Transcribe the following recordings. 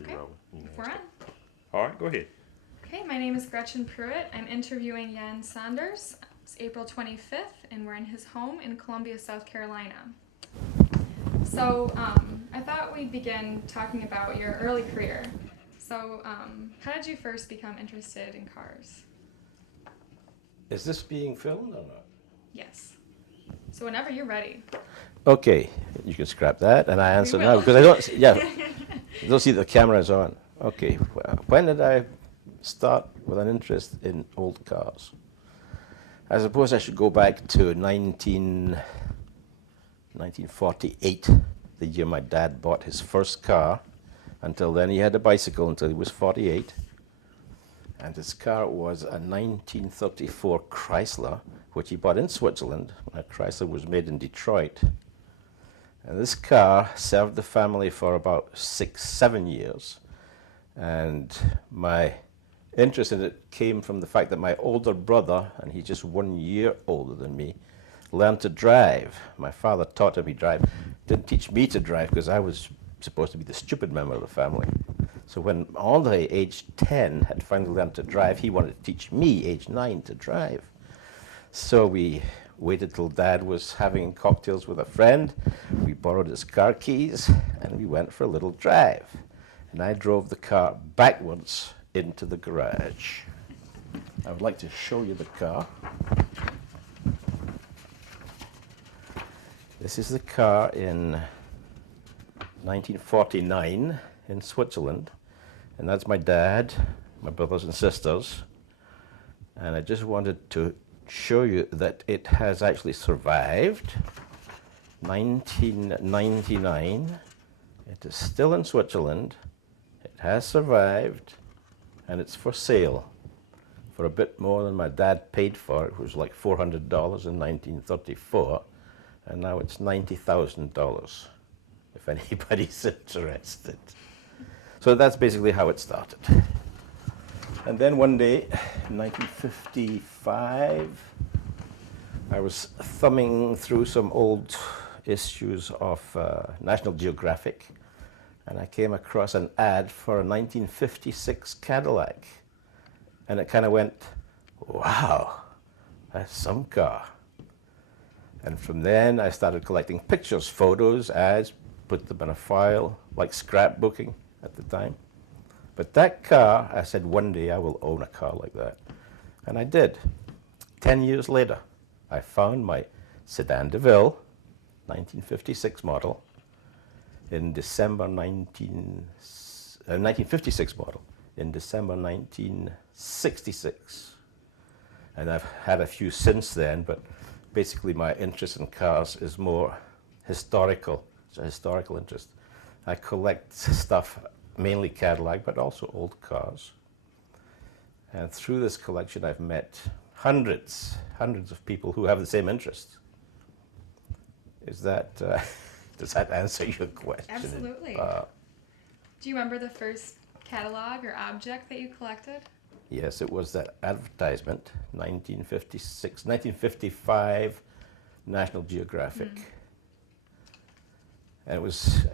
Okay, we're on. All right, go ahead. Okay, my name is Gretchen Pruitt. I'm interviewing Yann Saunders. It's April 25th, and we're in his home in Columbia, South Carolina. So I thought we'd begin talking about your early career. So how did you first become interested in cars? Is this being filmed or not? Yes. So whenever you're ready. Okay, you can scrap that, and I answer We now will. because I don't. I don't see the camera's on. Okay, when did I start with an interest in old cars? I suppose I should go back to 1948, the year my dad bought his first car. Until then, he had a bicycle until he was 48. And his car was a 1934 Chrysler, which he bought in Switzerland when a Chrysler was made in Detroit. And this car served the family for about 6-7 years. And my interest in it came from the fact that my older brother, and he's just 1 year older than me, learned to drive. My father taught him to drive. Didn't teach me to drive because I was supposed to be the stupid member of the family. So when Andre, aged 10, had finally learned to drive, he wanted to teach me, aged 9, to drive. So we waited till Dad was having cocktails with a friend. We borrowed his car keys, and we went for a little drive. And I drove the car backwards into the garage. I would like to show you the car. This is the car in 1949 in Switzerland. And that's my dad, my brothers and sisters. And I just wanted to show you that it has actually survived. 1999. It is still in Switzerland. It has survived, and it's for sale for a bit more than my dad paid for it. It was like $400 in 1934, and now it's $90,000, if anybody's interested. So that's basically how it started. And then one day, in 1955, I was thumbing through some old issues of National Geographic, and I came across an ad for a 1956 Cadillac. And it kind of went, wow, that's some car. And from then, I started collecting pictures, photos, ads, put them in a file, like scrapbooking at the time. But that car, I said, one day I will own a car like that. And I did. 10 years later, I found my Sedan DeVille, 1956 model, in December 1956 model, in December 1966. And I've had a few since then, but basically my interest in cars is more historical. It's a historical interest. I collect stuff, mainly Cadillac, but also old cars. And through this collection, I've met hundreds of people who have the same interest. Is that, does that answer your question? Absolutely. Do you remember the first catalog or object that you collected? Yes, it was that advertisement, 1955 National Geographic. And it was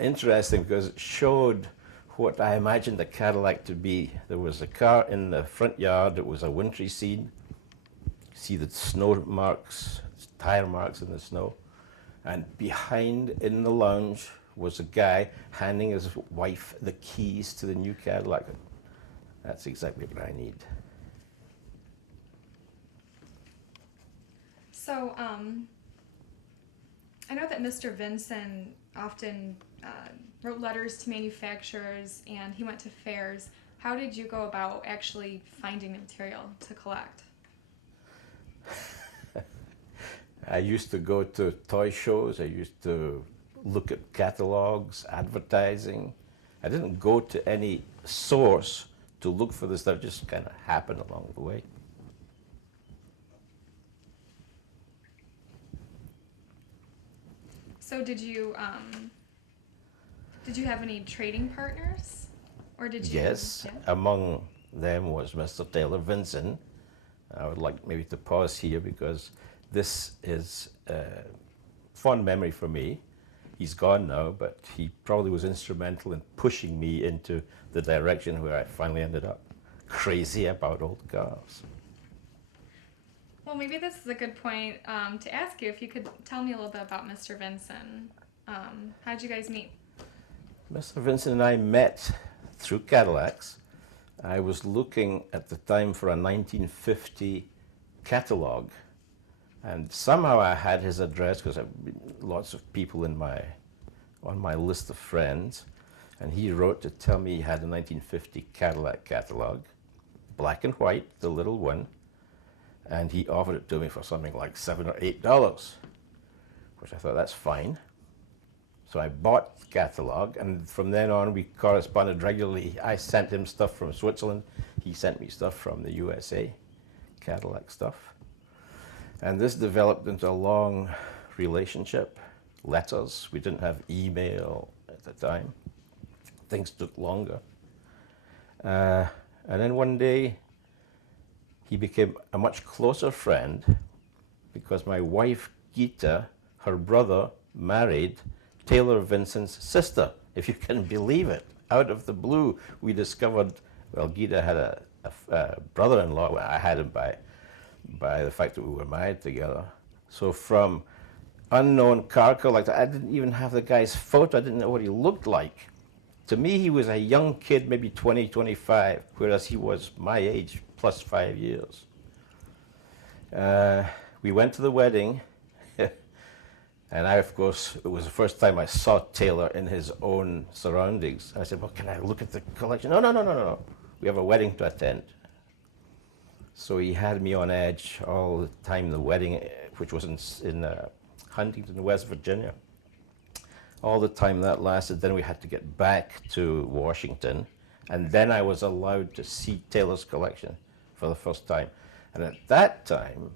interesting because it showed what I imagined a Cadillac to be. There was a car in the front yard. It was a wintry scene. You see the snow marks, tire marks in the snow. And behind in the lounge was a guy handing his wife the keys to the new Cadillac. That's exactly what I need. So I know that Mr. Vinson often wrote letters to manufacturers, and he went to fairs. How did you go about actually finding the material to collect? I used to go to toy shows. I used to look at catalogs, advertising. I didn't go to any source to look for this stuff. It just kind of happened along the way. So did you have any trading partners, or did you? Yes, Yeah? among them was Mr. Taylor Vinson. I would like maybe to pause here because this is a fond memory for me. He's gone now, but he probably was instrumental in pushing me into the direction where I finally ended up. Crazy about old cars. Well, maybe this is a good point to ask you if you could tell me a little bit about Mr. Vinson. How did you guys meet? Mr. Vinson and I met through Cadillacs. I was looking at the time for a 1950 catalog, and somehow I had his address because lots of people on my list of friends, and he wrote to tell me he had a 1950 Cadillac catalog, black and white, the little one, and he offered it to me for something like $7 or $8, which I thought, that's fine. So I bought the catalog, and from then on we corresponded regularly. I sent him stuff from Switzerland, he sent me stuff from the USA, Cadillac stuff. And this developed into a long relationship, letters. We didn't have email at the time. Things took longer. And then one day, he became a much closer friend because my wife, Gita, her brother, married Taylor Vinson's sister, if you can believe it. Out of the blue, we discovered, well, Gita had a brother-in-law. Well, I had him by the fact that we were married together. So from unknown car collector, I didn't even have the guy's photo. I didn't know what he looked like. To me, he was a young kid, maybe 20, 25, whereas he was my age, plus 5 years. We went to the wedding, and I, of course, it was the first time I saw Taylor in his own surroundings. I said, well, can I look at the collection? No. We have a wedding to attend. So he had me on edge all the time, the wedding, which was in Huntington, West Virginia. All the time that lasted, then we had to get back to Washington, and then I was allowed to see Taylor's collection for the first time. And at that time,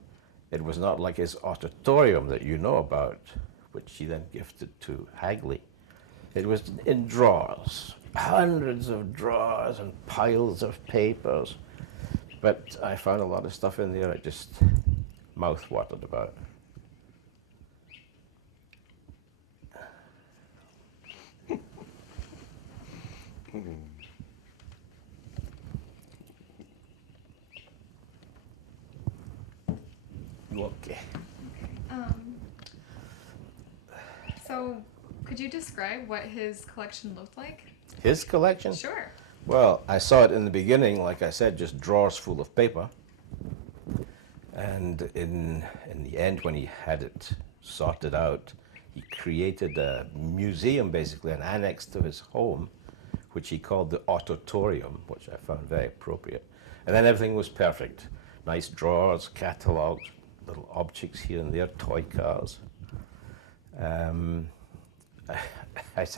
it was not like his Autotorium that you know about, which he then gifted to Hagley. It was in drawers, hundreds of drawers and piles of papers. But I found a lot of stuff in there I just mouth-watered about. Okay. So, could you describe what his collection looked like? His collection? Sure. Well, I saw it in the beginning, like I said, just drawers full of paper. And in the end, when he had it sorted out, he created a museum, basically, an annex to his home, which he called the Autotorium, which I found very appropriate. And then everything was perfect. Nice drawers, catalogs, little objects here and there, toy cars. I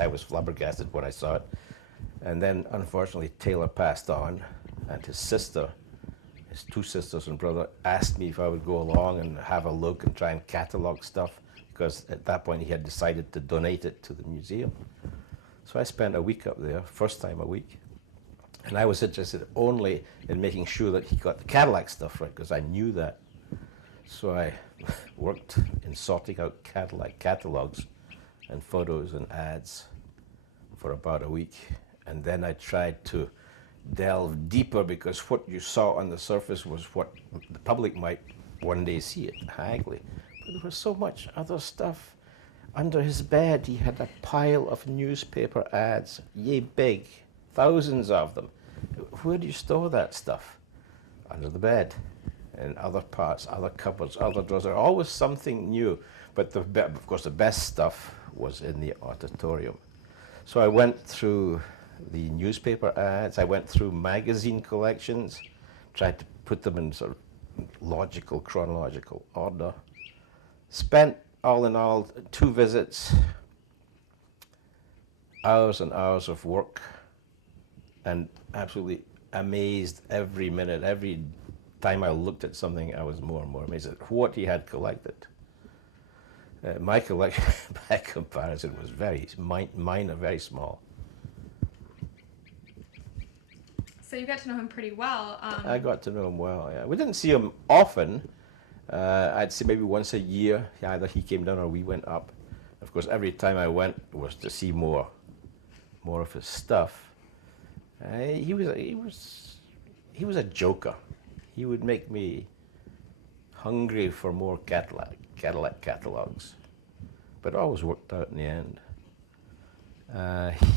was flabbergasted when I saw it. And then, unfortunately, Taylor passed on, and his sister, his two sisters and brother, asked me if I would go along and have a look and try and catalog stuff, because at that point he had decided to donate it to the museum. So I spent a week up there, first time a week, and I was interested only in making sure that he got the Cadillac stuff right, because I knew that. So I worked in sorting out Cadillac catalogs and photos and ads for about a week. And then I tried to delve deeper, because what you saw on the surface was what the public might one day see at Hagley. But there was so much other stuff. Under his bed, he had a pile of newspaper ads, yay big, thousands of them. Where do you store that stuff? Under the bed, in other parts, other cupboards, other drawers. There's always something new. But of course, the best stuff was in the Autotorium. So I went through the newspaper ads, I went through magazine collections, tried to put them in sort of logical, chronological order. Spent, all in all, 2 visits, hours and hours of work, and absolutely amazed every minute. Every time I looked at something, I was more and more amazed at what he had collected. My collection, by comparison, was very minor, very small. So you got to know him pretty well. I got to know him well, yeah. We didn't see him often. I'd say maybe once a year. Either he came down or we went up. of course, every time I went was to see more of his stuff. He was a joker. He would make me hungry for more Cadillac catalogs, but it always worked out in the end.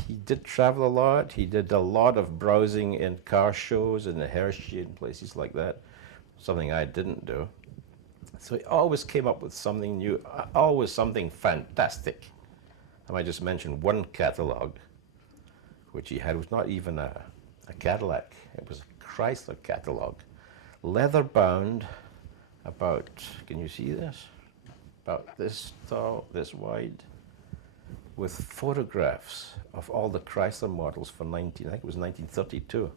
He did travel a lot. He did a lot of browsing in car shows in the Hershey and places like that, something I didn't do. So he always came up with something new, always something fantastic. I might just mention one catalog, which he had was not even a Cadillac. It was a Chrysler catalog, leather bound, about, can you see this? About this tall, this wide, with photographs of all the Chrysler models for I think it was 1932.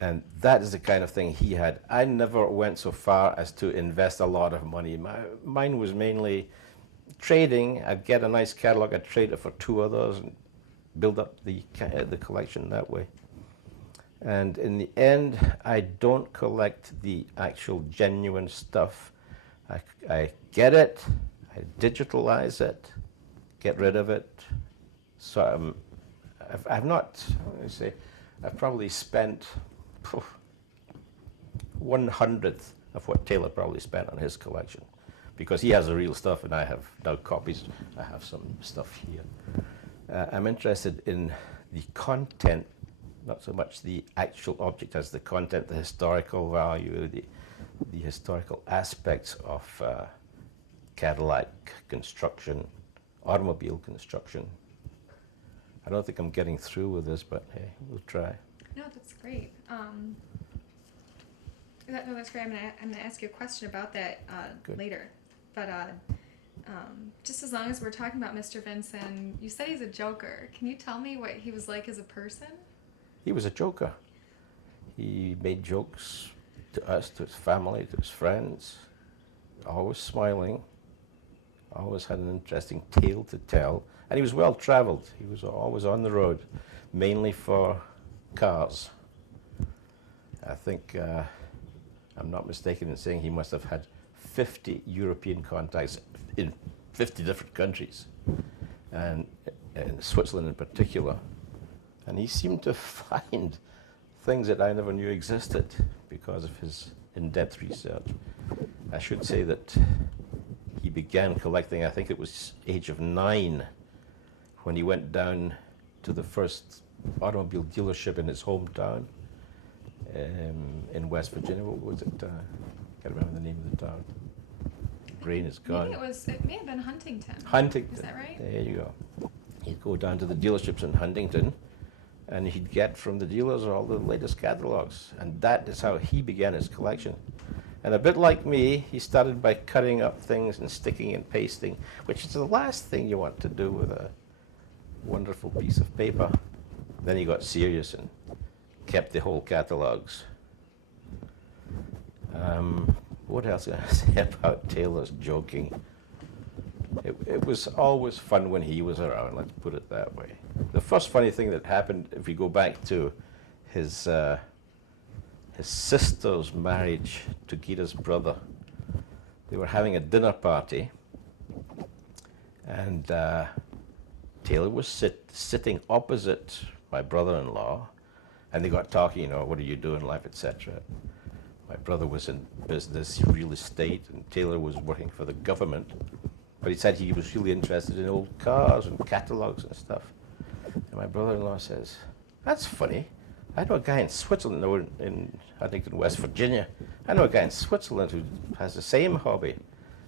And that is the kind of thing he had. I never went so far as to invest a lot of money. Mine was mainly trading. I'd get a nice catalog, I'd trade it for two others and build up the collection that way. And in the end, I don't collect the actual genuine stuff. I get it, I digitalize it, get rid of it. So I've not, let me say, I've probably spent 1/100th of what Taylor probably spent on his collection, because he has the real stuff and I have now copies. I have some stuff here. I'm interested in the content, not so much the actual object as the content, the historical value, the historical aspects of Cadillac construction, automobile construction. I don't think I'm getting through with this, but hey, we'll try. No, that's great. That's great. I'm gonna ask you a question about that later. But just as long as we're talking about Mr. Vinson, you said he's a joker. Can you tell me what he was like as a person? He was a joker. He made jokes to us, to his family, to his friends, always smiling, always had an interesting tale to tell, and he was well traveled. He was always on the road, mainly for cars. I think I'm not mistaken in saying he must have had 50 European contacts in 50 different countries, and in Switzerland in particular. And he seemed to find things that I never knew existed because of his in-depth research. I should say that he began collecting, I think it was age of 9, when he went down to the first automobile dealership in his hometown in West Virginia. What was it? I can't remember the name of the town. Brain is gone. Maybe it may have been Huntington. Huntington. Is that right? There you go. He'd go down to the dealerships in Huntington, and he'd get from the dealers all the latest catalogs. And that is how he began his collection. And a bit like me, he started by cutting up things and sticking and pasting, which is the last thing you want to do with a wonderful piece of paper. Then he got serious and kept the whole catalogs. What else can I say about Taylor's joking? It was always fun when he was around, let's put it that way. The first funny thing that happened, if we go back to his sister's marriage to Gita's brother, they were having a dinner party, and Taylor was sitting opposite my brother-in-law, and they got talking, what do you do in life, etc. My brother was in business, real estate, and Taylor was working for the government. But he said he was really interested in old cars and catalogs and stuff. And my brother-in-law says, "That's funny. I know a guy in Switzerland, in Huntington, West Virginia. I know a guy in Switzerland who has the same hobby."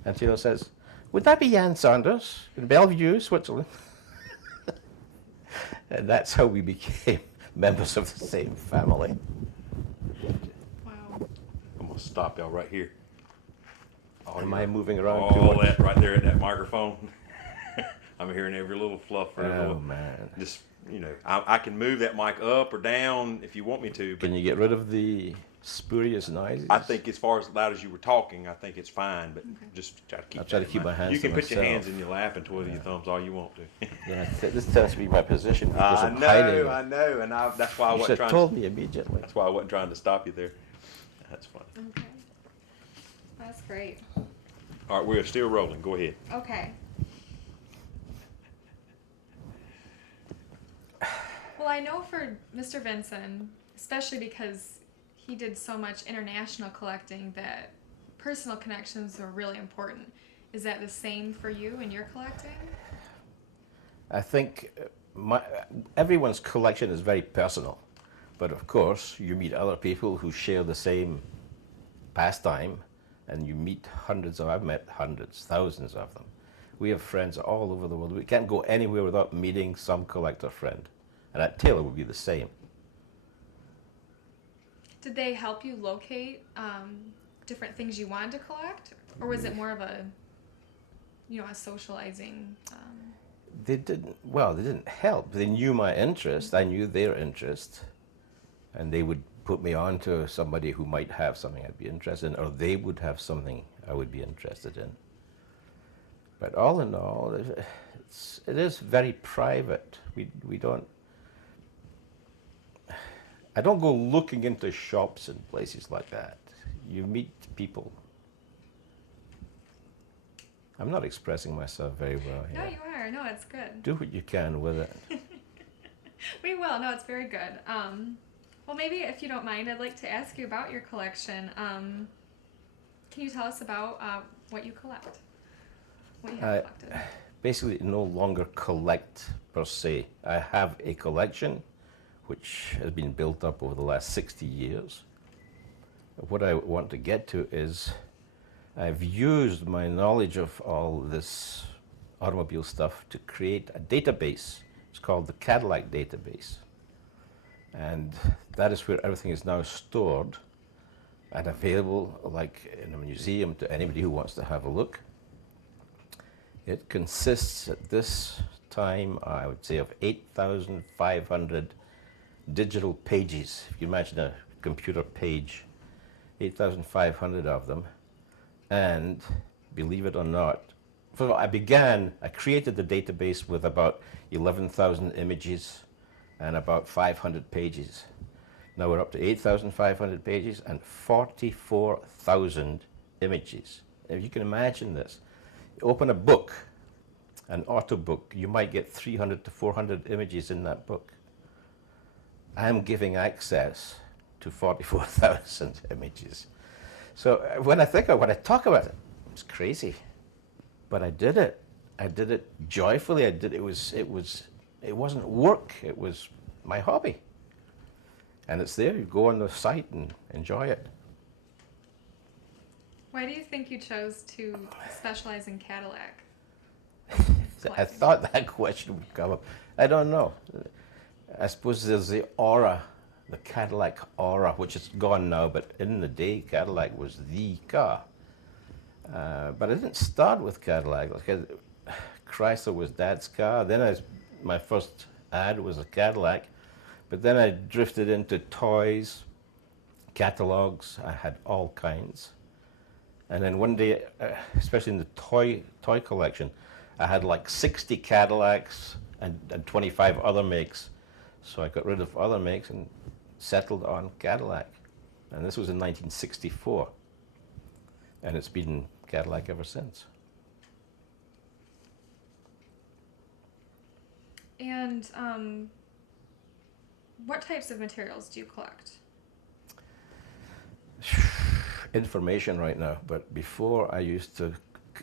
And Taylor says, "Would that be Yann Saunders in Bellevue, Switzerland?" And that's how we became members of the same family. Wow. I'm gonna stop y'all right here. Am I moving around too All much? that right there at that microphone. I'm hearing every little fluff. Oh, man. Just, I can move that mic up or down if you want me to. But Can you get rid of the spurious noises? I think as far as loud as you were talking, I think it's fine. But just try to keep. I'll try to that in keep my mind. hands You can to put your hands myself. in your lap and twiddle your thumbs all you want to. Yeah, this tends to be my position because I I'm hiding. know, and that's why I You wasn't should have trying. told me immediately. That's why I wasn't trying to stop you there. That's funny. Okay. That's great. All right, we're still rolling. Go ahead. Okay. Well, I know for Mr. Vinson, especially because he did so much international collecting, that personal connections are really important. Is that the same for you in your collecting? I think everyone's collection is very personal, but of course you meet other people who share the same pastime, and you meet I've met hundreds, thousands of them. We have friends all over the world. We can't go anywhere without meeting some collector friend, and at Taylor would be the same. Did they help you locate different things you wanted to collect, or was it more of a, a socializing? They didn't help. They knew my interest. I knew their interest, and they would put me on to somebody who might have something I'd be interested in, or they would have something I would be interested in. But all in all, it is very private. I don't go looking into shops and places like that. You meet people. I'm not expressing myself very well here. No, you are. No, it's good. Do what you can with it. We will. No, it's very good. Well, maybe if you don't mind, I'd like to ask you about your collection. Can you tell us about what you collect? What you have collected? Basically, no longer collect per se. I have a collection which has been built up over the last 60 years. What I want to get to is I've used my knowledge of all this automobile stuff to create a database. It's called the Cadillac Database. And that is where everything is now stored and available, like in a museum, to anybody who wants to have a look. It consists at this time, I would say, of 8,500 digital pages. If you imagine a computer page, 8,500 of them. And believe it or not, I created the database with about 11,000 images and about 500 pages. Now we're up to 8,500 pages and 44,000 images. If you can imagine this, you open a book, an auto book, you might get 300 to 400 images in that book. I'm giving access to 44,000 images. So when I talk about it, it's crazy, but I did it. I did it joyfully. It wasn't work. It was my hobby, and it's there. You go on the site and enjoy it. Why do you think you chose to specialize in Cadillac? I thought that question would come up. I don't know. I suppose there's the aura. The Cadillac aura, which is gone now, but in the day, Cadillac was the car. But I didn't start with Cadillac. Chrysler was Dad's car. Then my first ad was a Cadillac. But then I drifted into toys, catalogs. I had all kinds. And then one day, especially in the toy collection, I had like 60 Cadillacs and 25 other makes. So I got rid of other makes and settled on Cadillac. And this was in 1964. And it's been Cadillac ever since. And what types of materials do you collect? Information right now, but before I used to,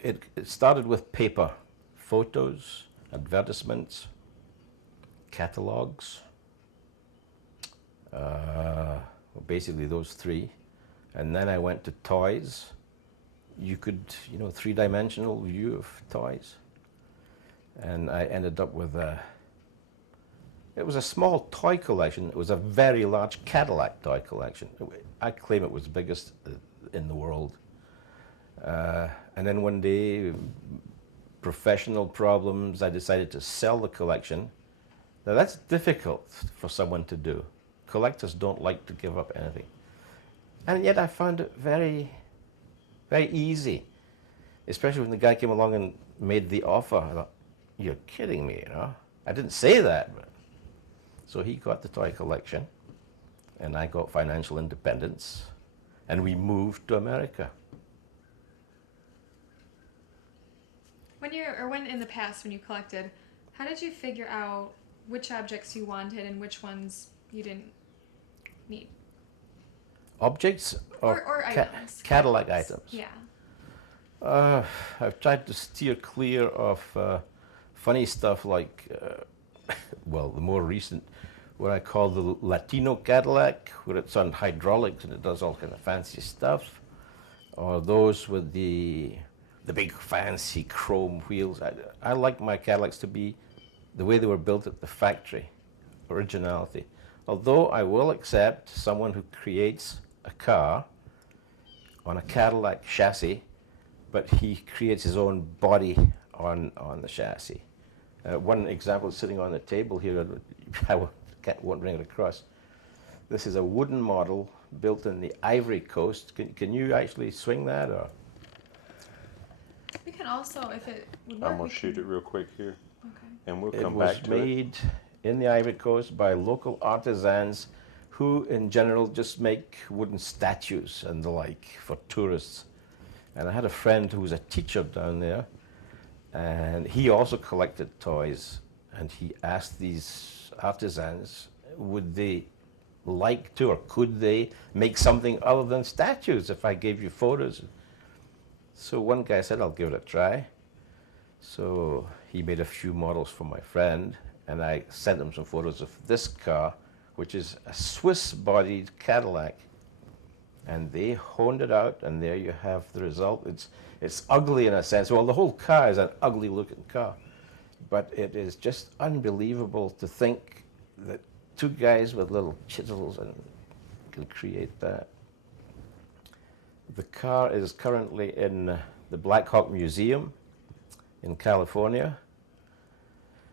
it started with paper, photos, advertisements, catalogs, basically those three. And then I went to toys. You could, three-dimensional view of toys. And I ended up with it was a small toy collection. It was a very large Cadillac toy collection. I claim it was the biggest in the world. And then one day, professional problems, I decided to sell the collection. Now that's difficult for someone to do. Collectors don't like to give up anything. And yet I found it very, very easy, especially when the guy came along and made the offer. I thought, you're kidding me, I didn't say that. But. So he got the toy collection, and I got financial independence, and we moved to America. When in the past, when you collected, how did you figure out which objects you wanted and which ones you didn't need. Objects Or items. Cadillac items. Yeah. I've tried to steer clear of funny stuff like, well, the more recent, what I call the Latino Cadillac, where it's on hydraulics and it does all kind of fancy stuff, or those with the big fancy chrome wheels. I like my Cadillacs to be the way they were built at the factory, originality. Although I will accept someone who creates a car on a Cadillac chassis, but he creates his own body on the chassis. One example is sitting on the table here. I won't bring it across. This is a wooden model built in the Ivory Coast. Can you actually swing that? Or? We can also, if it would work. I'm gonna shoot it real quick here, Okay. and we'll It come was back to it. made in the Ivory Coast by local artisans who, in general, just make wooden statues and the like for tourists. And I had a friend who was a teacher down there, and he also collected toys. And he asked these artisans, would they like to, or could they make something other than statues if I gave you photos? So one guy said, I'll give it a try. So he made a few models for my friend, and I sent him some photos of this car, which is a Swiss-bodied Cadillac. And they honed it out, and there you have the result. It's ugly in a sense. Well, the whole car is an ugly-looking car. But it is just unbelievable to think that two guys with little chisels can create that. The car is currently in the Black Hawk Museum in California,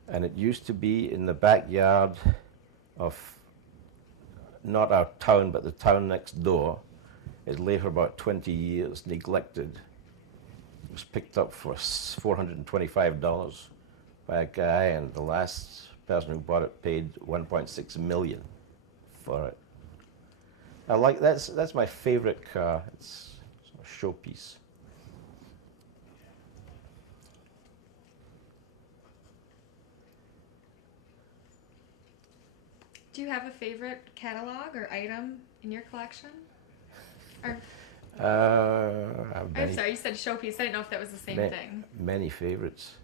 and it used to be in the backyard of not our town, but the town next door. It lay for about 20 years, neglected. It was picked up for $425 by a guy, and the last person who bought it paid $1.6 million for it. I like that's my favorite car. It's a showpiece. Do you have a favorite catalog or item in your collection? Or, I'm sorry, you said showpiece. I didn't know if that was the same thing. Many favorites.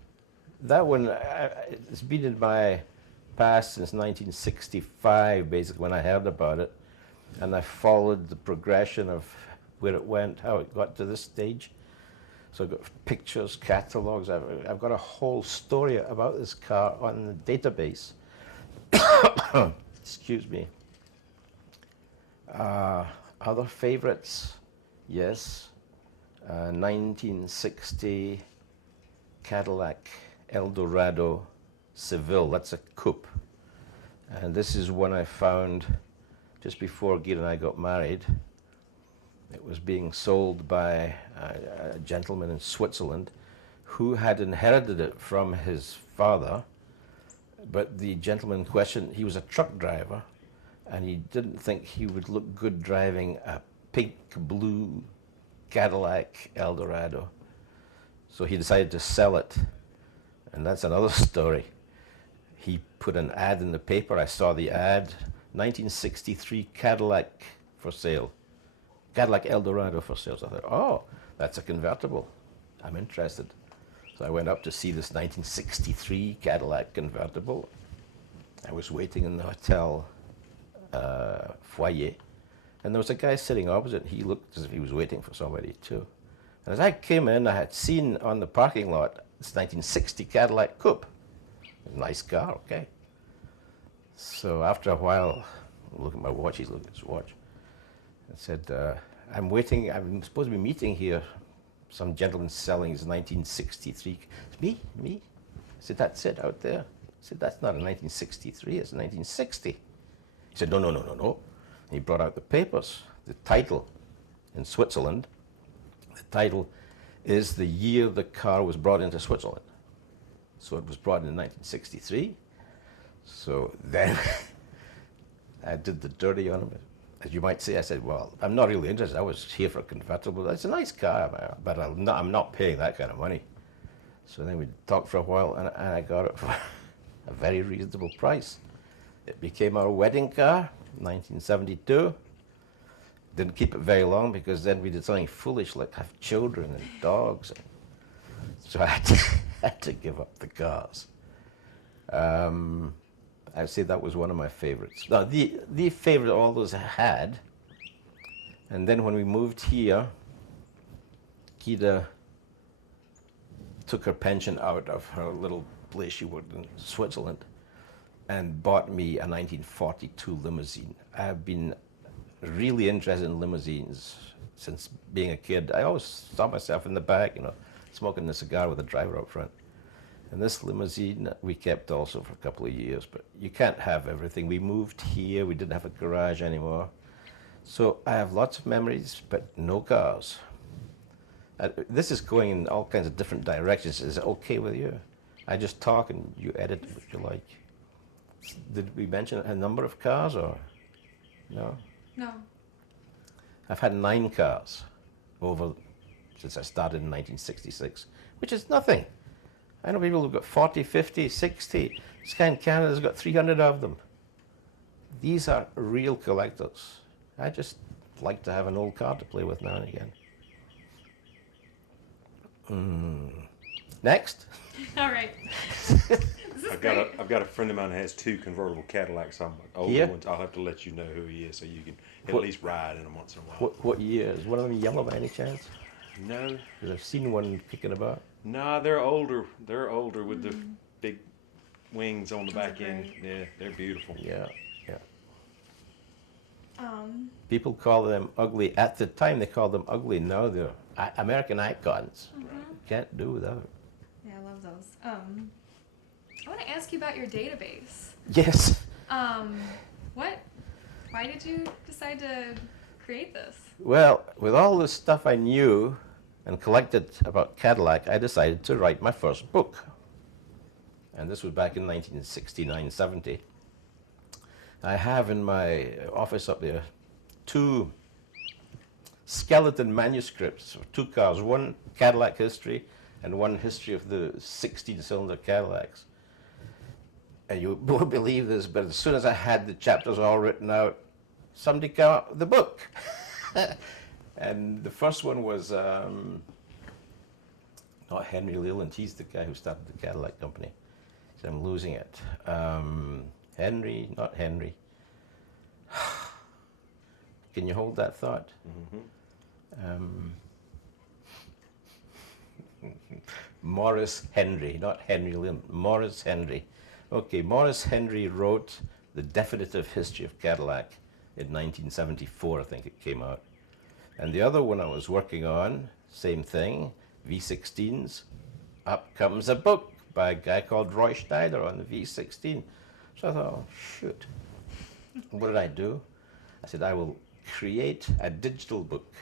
That one, it's been in my past since 1965, basically, when I heard about it. And I followed the progression of where it went, how it got to this stage. So I've got pictures, catalogs. I've got a whole story about this car on the database. Excuse me. Other favorites? Yes. 1960 Cadillac Eldorado Seville. That's a coupe. And this is one I found just before Geer and I got married. It was being sold by a gentleman in Switzerland who had inherited it from his father. But the gentleman in question, he was a truck driver, and he didn't think he would look good driving a pink blue Cadillac Eldorado. So he decided to sell it. And that's another story. He put an ad in the paper. I saw the ad, 1963 Cadillac for sale. Cadillac Eldorado for sale. So I thought, oh, that's a convertible. I'm interested. So I went up to see this 1963 Cadillac convertible. I was waiting in the hotel foyer, and there was a guy sitting opposite. He looked as if he was waiting for somebody too. And as I came in, I had seen on the parking lot this 1960 Cadillac coupe. Nice car, okay. So after a while, I look at my watch. He's looking at his watch. I said, I'm waiting. I'm supposed to be meeting here. Some gentleman selling his 1963. Me? I said, that's it out there. I said, that's not a 1963, it's a 1960. He said, no. And he brought out the papers, the title in Switzerland. The title is the year the car was brought into Switzerland. So it was brought in 1963. So then I did the dirty on him. As you might say, I said, well, I'm not really interested. I was here for a convertible. It's a nice car, but I'm not paying that kind of money. So then we talked for a while, and I got it for a very reasonable price. It became our wedding car, 1972. Didn't keep it very long because then we did something foolish like have children and dogs. So I had to give up the cars. I'd say that was one of my favorites. Now, the favorite all those I had, and then when we moved here, Kida took her pension out of her little place she worked in Switzerland and bought me a 1942 limousine. I have been really interested in limousines since being a kid. I always saw myself in the back, smoking a cigar with a driver up front. And this limousine we kept also for a couple of years, but you can't have everything. We moved here, we didn't have a garage anymore. So I have lots of memories, but no cars. This is going in all kinds of different directions. Is it okay with you? I just talk and you edit what you like. Did we mention a number of cars or no? No. I've had 9 cars since I started in 1966, which is nothing. I know people who've got 40, 50, 60. This guy in Canada's got 300 of them. These are real collectors. I just like to have an old car to play with now and again. Next. All right. I've got a friend of mine that has 2 convertible Cadillacs. Some older ones. I'll have to let you know who he is so you can at least ride in them once in a while. What year? Is one of them yellow by any chance? No. Because I've seen one kicking about. No, they're older. They're older with the big wings on the back end. Yeah, they're beautiful. Yeah. People call them ugly. At the time, they called them ugly. Now they're American icons. Can't do without it. Yeah, I love those. I want to ask you about your database. Yes. Why did you decide to create this? Well, with all this stuff I knew and collected about Cadillac, I decided to write my first book. And this was back in 1969-70. I have in my office up there 2 skeleton manuscripts of 2 cars, one Cadillac history and one history of the 16-cylinder Cadillacs. And you won't believe this, but as soon as I had the chapters all written out, somebody came up with the book. And the first one was not Henry Leland, he's the guy who started the Cadillac company. So I'm losing it. Henry, not Henry. Can you hold that thought? Morris Henry, not Henry Leland, Morris Henry. Okay, Morris Henry wrote The Definitive History of Cadillac in 1974, I think it came out. And the other one I was working on, same thing, V16s. Up comes a book by a guy called Roy Schneider on the V16. So I thought, oh, shoot. What did I do? I said, I will create a digital book,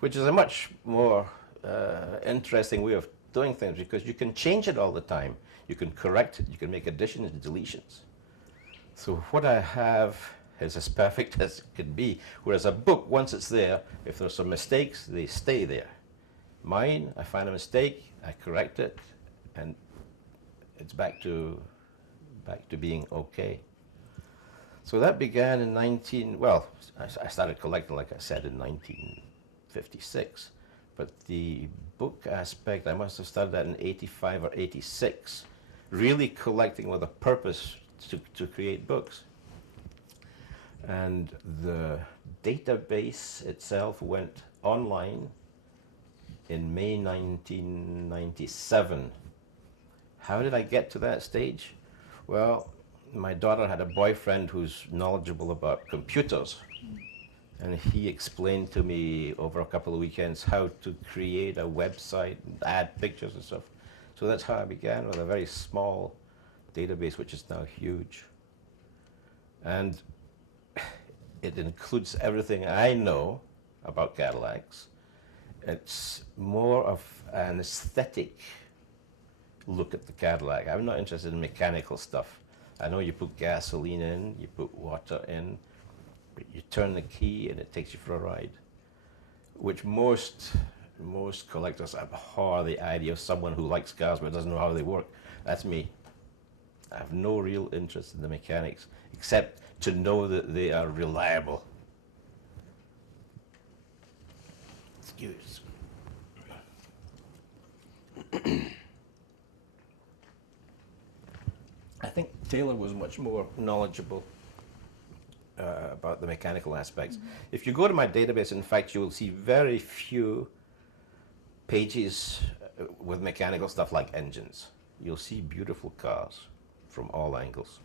which is a much more interesting way of doing things because you can change it all the time. You can correct it, you can make additions and deletions. So what I have is as perfect as it could be, whereas a book, once it's there, if there's some mistakes, they stay there. Mine, I find a mistake, I correct it, and it's back to being okay. So that began in I started collecting, like I said, in 1956. But the book aspect, I must have started that in 85 or 86, really collecting with a purpose to create books. And the database itself went online in May 1997. How did I get to that stage? Well, my daughter had a boyfriend who's knowledgeable about computers. And he explained to me over a couple of weekends how to create a website and add pictures and stuff. So that's how I began, with a very small database, which is now huge. And it includes everything I know about Cadillacs. It's more of an aesthetic look at the Cadillac. I'm not interested in mechanical stuff. I know you put gasoline in, you put water in, but you turn the key and it takes you for a ride, which most collectors abhor the idea of someone who likes cars but doesn't know how they work. That's me. I have no real interest in the mechanics, except to know that they are reliable. Excuse. I think Taylor was much more knowledgeable about the mechanical aspects. If you go to my database, in fact, you will see very few pages with mechanical stuff like engines. You'll see beautiful cars from all angles.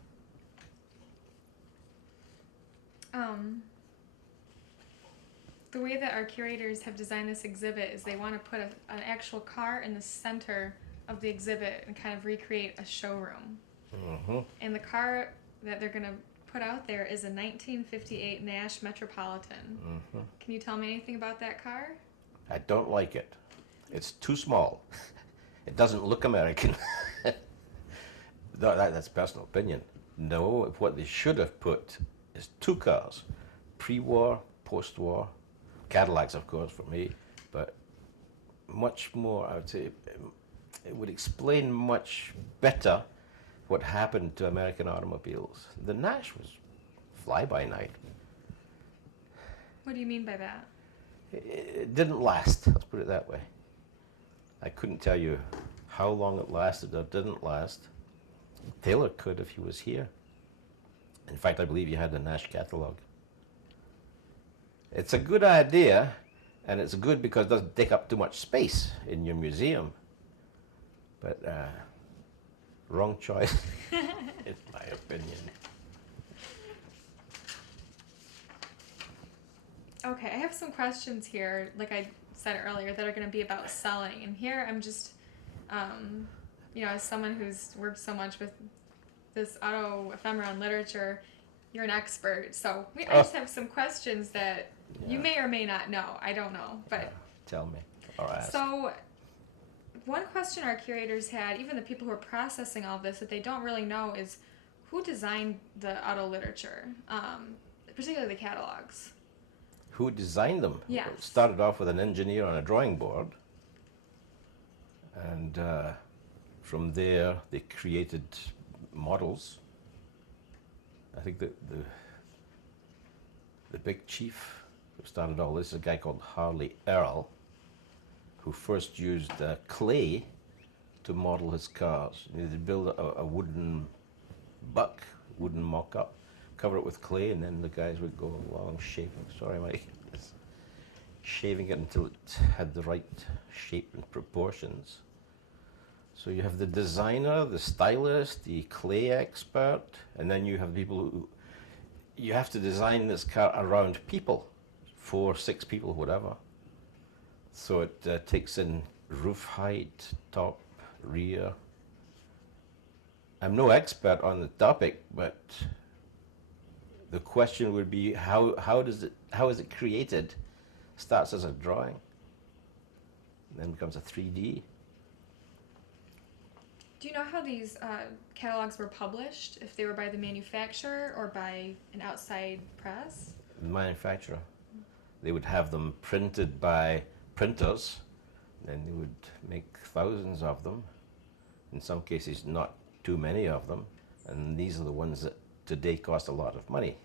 The way that our curators have designed this exhibit is they want to put an actual car in the center of the exhibit and kind of recreate a showroom. And the car that they're going to put out there is a 1958 Nash Metropolitan. Can you tell me anything about that car? I don't like it. It's too small. It doesn't look American. No, that's personal opinion. No, what they should have put is two cars, pre-war, post-war, Cadillacs, of course, for me, but much more, I would say, it would explain much better what happened to American automobiles. The Nash was fly-by-night. What do you mean by that? It didn't last, let's put it that way. I couldn't tell you how long it lasted or didn't last. Taylor could if he was here. In fact, I believe he had the Nash catalog. It's a good idea, and it's good because it doesn't take up too much space in your museum. But wrong choice, in my opinion. Okay, I have some questions here, like I said earlier, that are going to be about selling. And here I'm just, as someone who's worked so much with this auto ephemera and literature, you're an expert. So I just have some questions that you may or may not know. I don't know, but tell me or ask. So one question our curators had, even the people who are processing all this, that they don't really know is who designed the auto literature, particularly the catalogs. Who designed them? Yes. It started off with an engineer on a drawing board, and from there they created models. I think that the big chief who started all this is a guy called Harley Earl, who first used clay to model his cars. He'd build a wooden buck, wooden mock-up, cover it with clay, and then the guys would go along shaving. Sorry, Mike. Shaving it until it had the right shape and proportions. So you have the designer, the stylist, the clay expert, and then you have people who, you have to design this car around people, 4, 6 people, whatever. So it takes in roof height, top, rear. I'm no expert on the topic, but the question would be how is it created? Starts as a drawing, then becomes a 3D. Do you know how these catalogs were published? If they were by the manufacturer or by an outside press? The manufacturer. They would have them printed by printers, then they would make thousands of them. In some cases, not too many of them, and these are the ones that today cost a lot of money.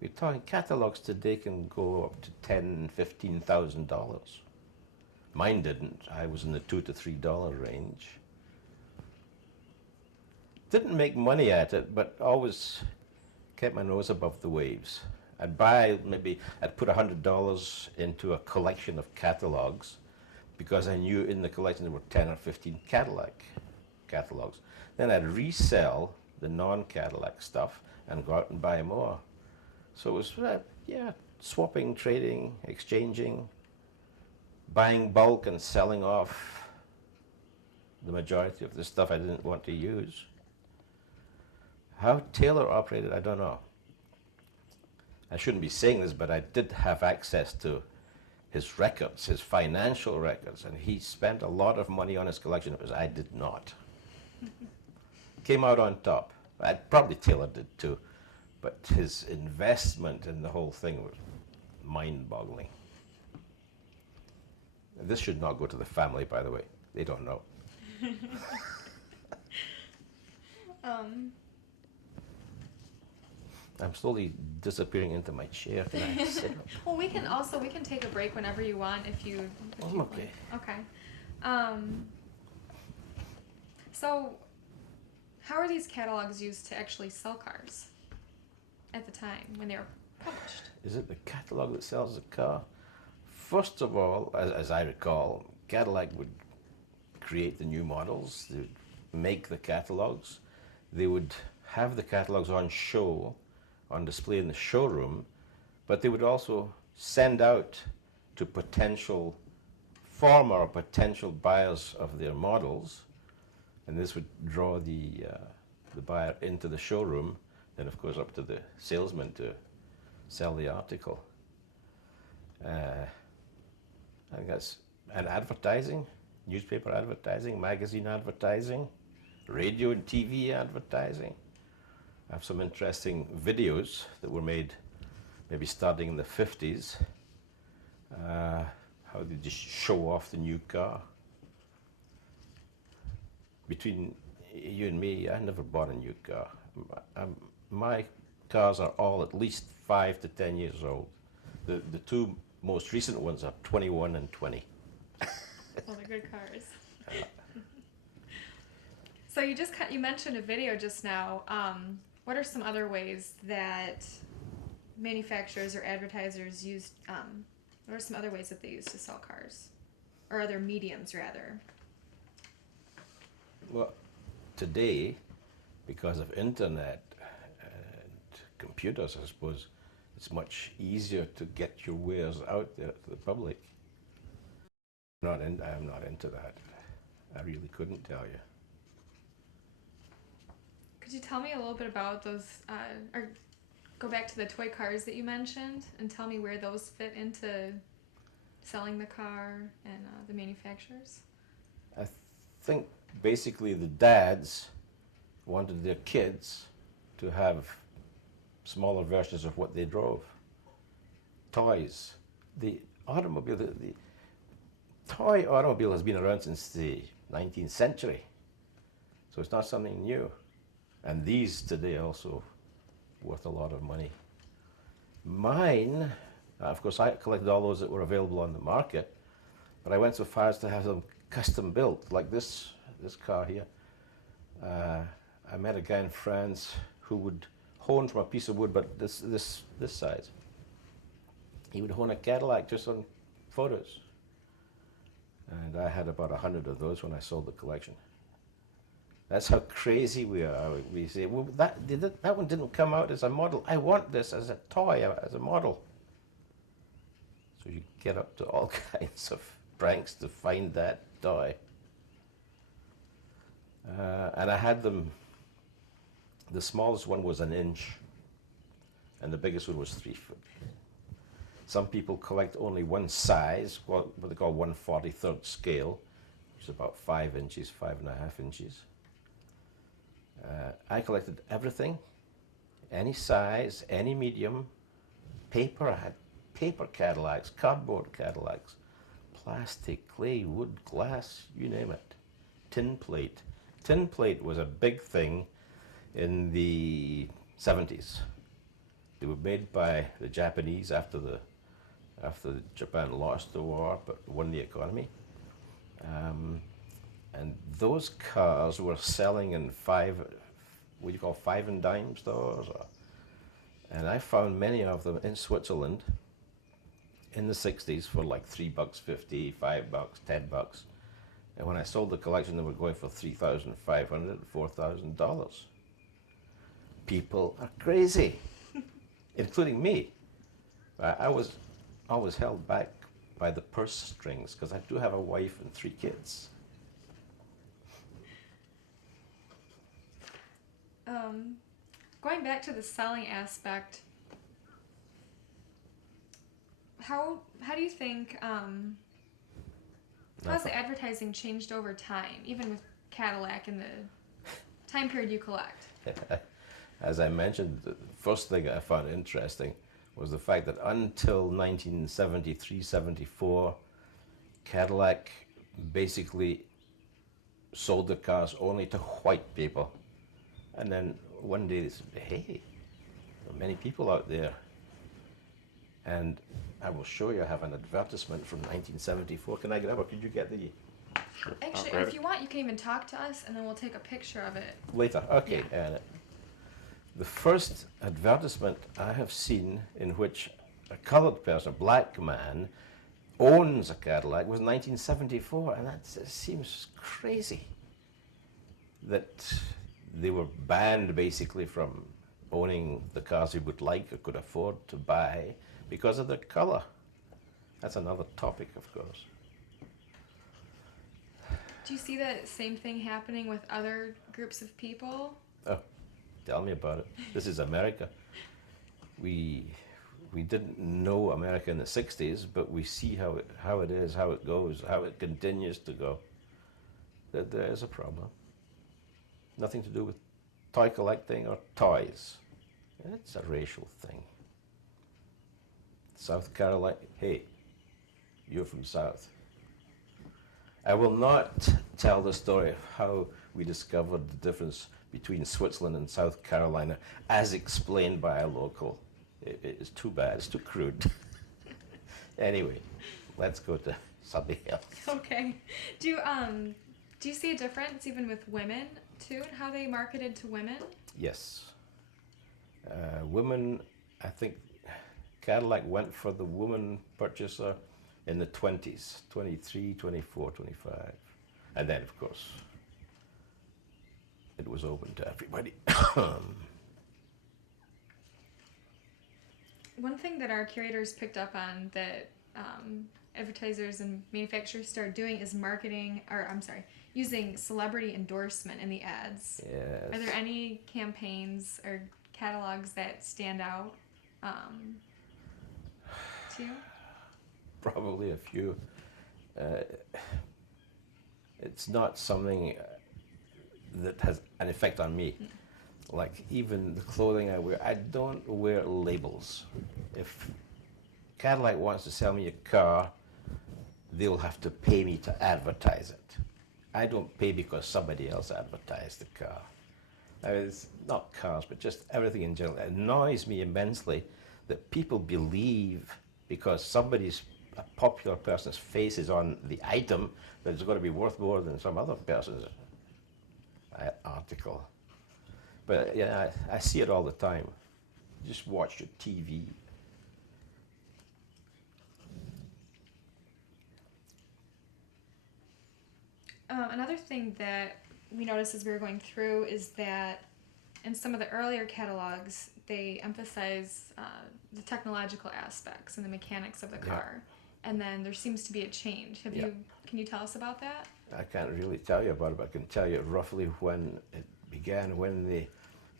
We're talking catalogs today can go up to $10,000, $15,000. Mine didn't. I was in the $2 to $3 range. Didn't make money at it, but always kept my nose above the waves. I'd put $100 into a collection of catalogs because I knew in the collection there were 10 or 15 Cadillac catalogs. Then I'd resell the non-Cadillac stuff and go out and buy more. So it was, swapping, trading, exchanging, buying bulk and selling off the majority of the stuff I didn't want to use. How Taylor operated, I don't know. I shouldn't be saying this, but I did have access to his records, his financial records, and he spent a lot of money on his collection, whereas I did not. Came out on top. Probably Taylor did too, but his investment in the whole thing was mind-boggling. This should not go to the family, by the way. They don't know. I'm slowly disappearing into my chair. Can I sit up? Well, we can take a break whenever you want if you I'm okay. want. Okay. So, how are these catalogs used to actually sell cars at the time when they were published? Is it the catalog that sells the car? First of all, as I recall, Cadillac would create the new models, they would make the catalogs, they would have the catalogs on show, on display in the showroom, but they would also send out to former or potential buyers of their models, and this would draw the buyer into the showroom, then of course up to the salesman to sell the article. I think that's, and advertising, newspaper advertising, magazine advertising, radio and TV advertising. I have some interesting videos that were made maybe starting in the 50s, how they just show off the new car. Between you and me, I never bought a new car. My cars are all at least 5 to 10 years old. The two most recent ones are 21 and 20. Well, they're good cars. So you mentioned a video just now. What are some other ways that manufacturers or advertisers use? What are some other ways that they use to sell cars, or other mediums rather? Well, today, because of internet and computers, I suppose, it's much easier to get your wares out there to the public. I'm not into that. I really couldn't tell you. Could you tell me a little bit about those, or go back to the toy cars that you mentioned and tell me where those fit into selling the car and the manufacturers? I think basically the dads wanted their kids to have smaller versions of what they drove. Toys. The toy automobile has been around since the 19th century, so it's not something new. And these today also worth a lot of money. Mine, of course, I collected all those that were available on the market, but I went so far as to have them custom built, like this car here. I met a guy in France who would hone from a piece of wood, but this size. He would hone a Cadillac just on photos. And I had about 100 of those when I sold the collection. That's how crazy we are. We say, well, that one didn't come out as a model. I want this as a toy, as a model. So you get up to all kinds of pranks to find that toy. And I had them, the smallest one was an inch, and the biggest one was 3 foot. Some people collect only one size, what they call 1/43 scale, which is about 5 inches, 5.5 inches. I collected everything, any size, any medium, paper. I had paper Cadillacs, cardboard Cadillacs, plastic, clay, wood, glass, you name it. Tin plate. Tin plate was a big thing in the 70s. They were made by the Japanese after Japan lost the war but won the economy. And those cars were selling in what you call 5 and dime stores. And I found many of them in Switzerland in the 60s for like $3.50, $5, $10. And when I sold the collection, they were going for $3,500, $4,000. People are crazy, including me. I was always held back by the purse strings because I do have a wife and 3 kids. Going back to the selling aspect, how do you think how's the advertising changed over time, even with Cadillac and the time period you collect? As I mentioned, the first thing I found interesting was the fact that until 1973, 74, Cadillac basically sold the cars only to white people. And then one day they said, hey, there are many people out there. And I will show you, I have an advertisement from 1974. Can I grab it? Could you get the... Actually, if you want, you can even talk to us, and then we'll take a picture of it. Later, okay. Yeah. The first advertisement I have seen in which a colored person, a black man, owns a Cadillac was 1974, and that seems crazy that they were banned basically from owning the cars they would like or could afford to buy because of their color. That's another topic, of course. Do you see that same thing happening with other groups of people? Oh, tell me about it. This is America. We didn't know America in the 60s, but we see how it is, how it goes, how it continues to go. That there is a problem. Nothing to do with toy collecting or toys. It's a racial thing. South Carolina, hey, you're from South. I will not tell the story of how we discovered the difference between Switzerland and South Carolina as explained by a local. It is too bad, it's too crude. Anyway, let's go to something else. Okay. Do you see a difference even with women too, and how they marketed to women? Yes. Women, I think Cadillac went for the woman purchaser in the 20s, 23, 24, 25. And then, of course, it was open to everybody. One thing that our curators picked up on that advertisers and manufacturers started doing is using celebrity endorsement in the ads. Yes. Are there any campaigns or catalogs that stand out to you? Probably a few. It's not something that has an effect on me. Like even the clothing I wear, I don't wear labels. If Cadillac wants to sell me a car, they'll have to pay me to advertise it. I don't pay because somebody else advertised the car. I mean, it's not cars, but just everything in general. It annoys me immensely that people believe because a popular person's face is on the item that it's going to be worth more than some other person's article. But yeah, I see it all the time. Just watch your TV. Another thing that we noticed as we were going through is that in some of the earlier catalogs, they emphasize the technological aspects and the mechanics of the car. And then there seems to be a change. Can you tell us about that? I can't really tell you about it, but I can tell you roughly when it began, when they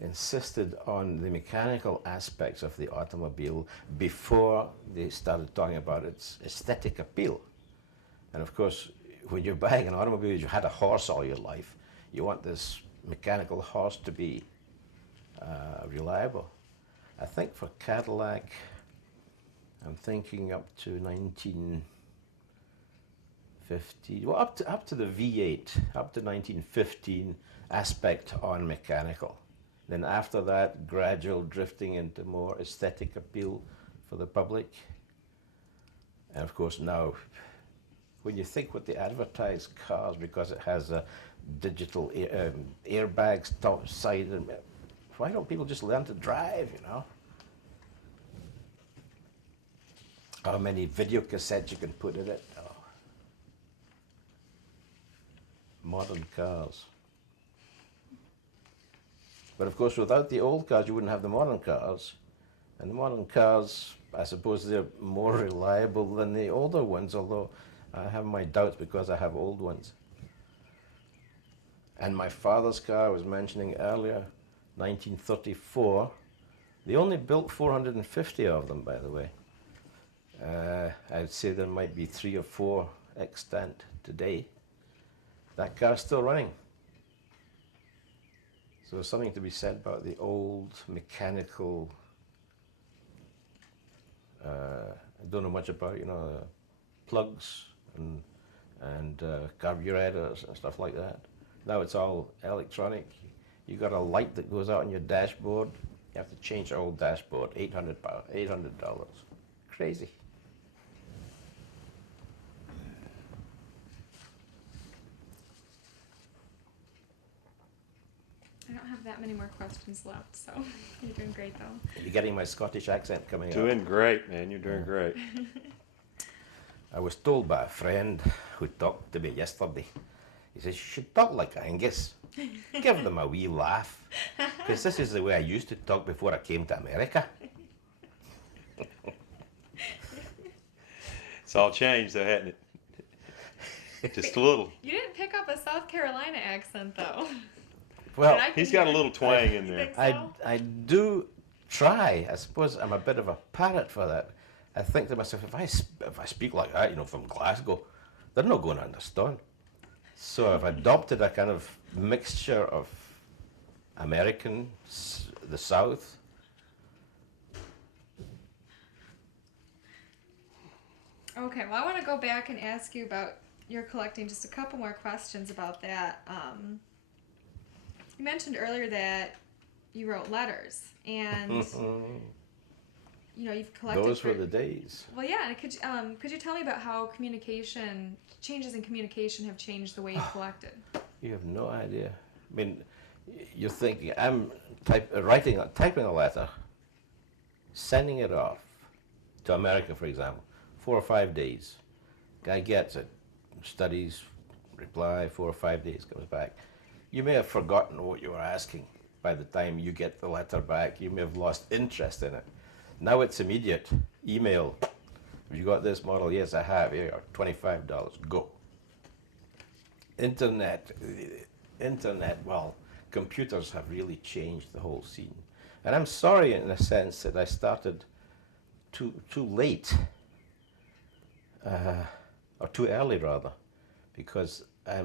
insisted on the mechanical aspects of the automobile before they started talking about its aesthetic appeal. And of course, when you're buying an automobile, you had a horse all your life. You want this mechanical horse to be reliable. I think for Cadillac, I'm thinking up to 1950, well, up to the V8, up to 1915 aspect on mechanical. Then after that, gradual drifting into more aesthetic appeal for the public. And of course now, when you think what they advertise cars, because it has a digital airbags top side, and why don't people just learn to drive, you know? How many video cassettes you can put in it? Oh. Modern cars. But of course, without the old cars, you wouldn't have the modern cars. And the modern cars, I suppose they're more reliable than the older ones, although I have my doubts because I have old ones. And my father's car, I was mentioning earlier, 1934, they only built 450 of them, by the way. I'd say there might be 3 or 4 extant today. That car's still running. So there's something to be said about the old mechanical, I don't know much about, plugs and carburetors and stuff like that. Now it's all electronic. You got a light that goes out on your dashboard. You have to change the whole dashboard. $800. Crazy. I don't have that many more questions left, so you're doing great though. You're getting my Scottish accent coming out. Doing great, man. You're doing great. I was told by a friend who talked to me yesterday. He says, you should talk like Angus. Give them a wee laugh. Because this is the way I used to talk before I came to America. It's all changed, though, hasn't it? Just a little. You didn't pick up a South Carolina accent, though. Well, he's got a little twang in there. I do try. I suppose I'm a bit of a parrot for that. I think to myself, if I speak like that, you know, from Glasgow, they're not going to understand. So I've adopted a kind of mixture of American, the South. Okay, well, I want to go back and ask you about your collecting, just a couple more questions about that. You mentioned earlier that you wrote letters, and you know, you've collected. Those were the days. Well, yeah. Could you tell me about how changes in communication have changed the way you collected? You have no idea. I mean, you're thinking I'm typing a letter, sending it off to America, for example, 4 or 5 days. Guy gets it, studies, reply, 4 or 5 days, comes back. You may have forgotten what you were asking by the time you get the letter back. You may have lost interest in it. Now it's immediate. Email. Have you got this model? Yes, I have. Here you are, $25. Go. Internet, well, computers have really changed the whole scene. And I'm sorry in a sense that I started too late, or too early rather, because I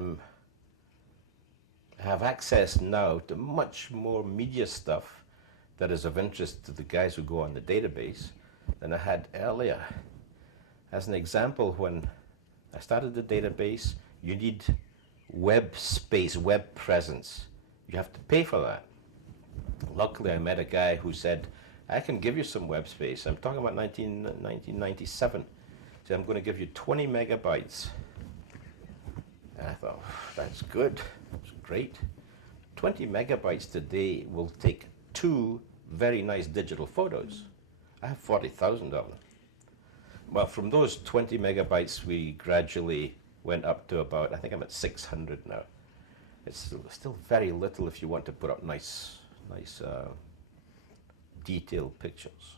have access now to much more media stuff that is of interest to the guys who go on the database than I had earlier. As an example, when I started the database, you need web space, web presence. You have to pay for that. Luckily, I met a guy who said, I can give you some web space. I'm talking about 1997. He said, I'm going to give you 20 megabytes. And I thought, that's good. That's great. 20 megabytes today will take 2 very nice digital photos. I have 40,000 of them. Well, from those 20 megabytes, we gradually went up to about, I think I'm at 600 now. It's still very little if you want to put up nice detailed pictures.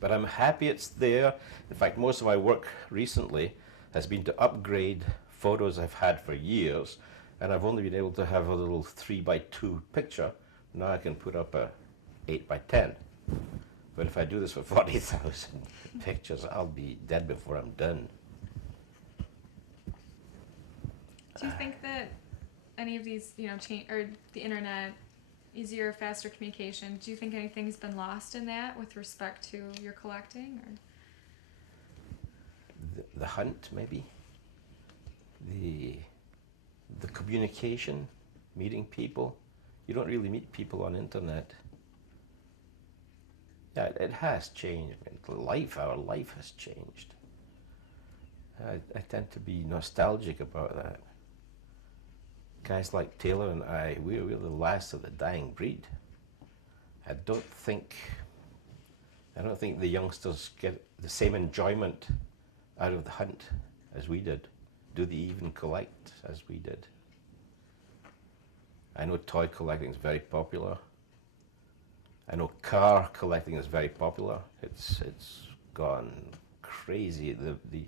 But I'm happy it's there. In fact, most of my work recently has been to upgrade photos I've had for years, and I've only been able to have a little 3x2 picture. Now I can put up a 8x10. But if I do this for 40,000 pictures, I'll be dead before I'm done. Do you think that any of these, you know, or the internet, easier, faster communication, do you think anything's been lost in that with respect to your collecting? Or? The hunt, maybe. The communication, meeting people. You don't really meet people on internet. Yeah, it has changed. I mean, our life has changed. I tend to be nostalgic about that. Guys like Taylor and I, we're the last of the dying breed. I don't think the youngsters get the same enjoyment out of the hunt as we did. Do they even collect as we did? I know toy collecting is very popular. I know car collecting is very popular. It's gone crazy. The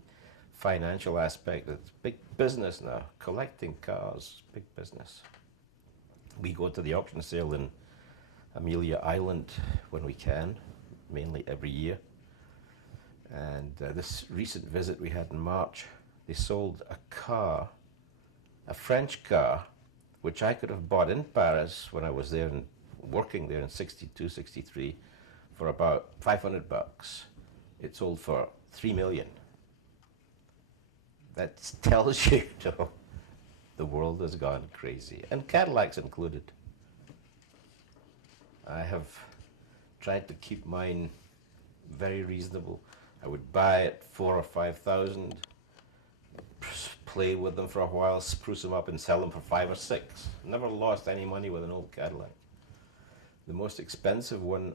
financial aspect, it's big business now. Collecting cars, big business. We go to the auction sale in Amelia Island when we can, mainly every year. And this recent visit we had in March, they sold a car, a French car, which I could have bought in Paris when I was there and working there in 62, 63 for about $500. It sold for $3 million. That tells you, the world has gone crazy, and Cadillacs included. I have tried to keep mine very reasonable. I would buy at 4,000 or 5,000, play with them for a while, spruce them up, and sell them for 5 or 6. Never lost any money with an old Cadillac. The most expensive one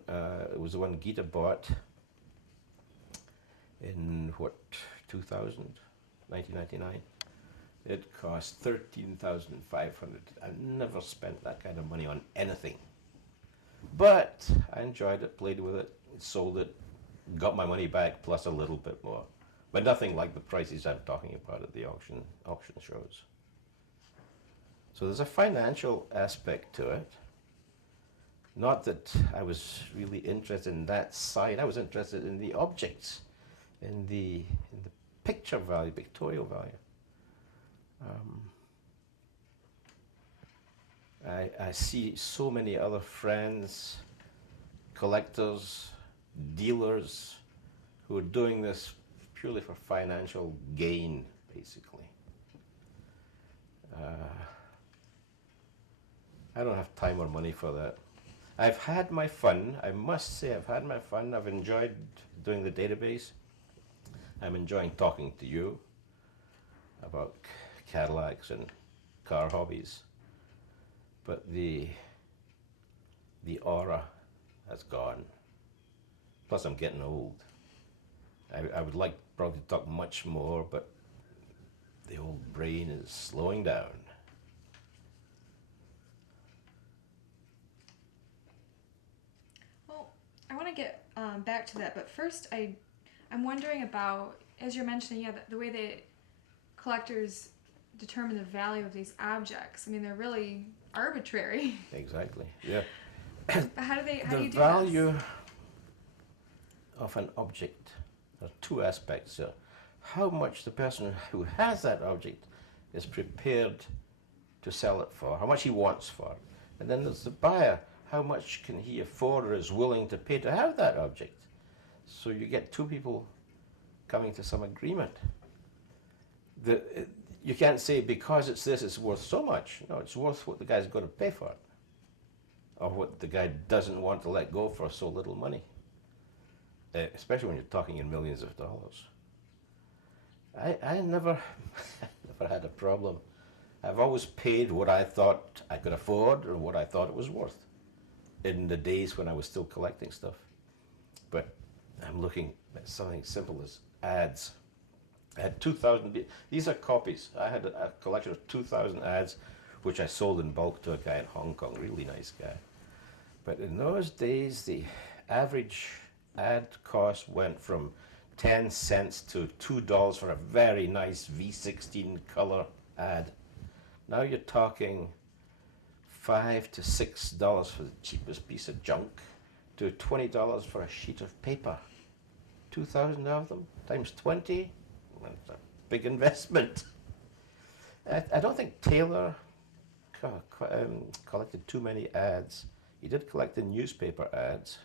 was the one Gita bought in, 1999. It cost 13,500. I've never spent that kind of money on anything. But I enjoyed it, played with it, sold it, got my money back plus a little bit more. But nothing like the prices I'm talking about at the auction shows. So there's a financial aspect to it. Not that I was really interested in that side. I was interested in the objects, in the picture value, pictorial value. I see so many other friends, collectors, dealers, who are doing this purely for financial gain, basically. I don't have time or money for that. I've had my fun. I must say I've had my fun. I've enjoyed doing the database. I'm enjoying talking to you about Cadillacs and car hobbies. But the aura has gone. Plus I'm getting old. I would like probably to talk much more, but the old brain is slowing down. I want to get back to that, but first I'm wondering about, as you're mentioning, the way that collectors determine the value of these objects. I mean, they're really arbitrary. Exactly, yeah. How do you do the value of an object, there are two aspects here. How much the person who has that object is prepared to sell it for, how much he wants for it. And then there's the buyer. How much can he afford or is willing to pay to have that object? So you get two people coming to some agreement. You can't say because it's this, it's worth so much. No, it's worth what the guy's going to pay for it, or what the guy doesn't want to let go for so little money, especially when you're talking in millions of dollars. I never had a problem. I've always paid what I thought I could afford or what I thought it was worth in the days when I was still collecting stuff. But I'm looking at something simple as ads. I had 2,000, these are copies. I had a collection of 2,000 ads, which I sold in bulk to a guy in Hong Kong, really nice guy. But in those days, the average ad cost went from 10 cents to $2 for a very nice V16 color ad. Now you're talking $5 to $6 for the cheapest piece of junk, to $20 for a sheet of paper. 2,000 of them times 20, that's a big investment. I don't think Taylor collected too many ads. He did collect the newspaper ads.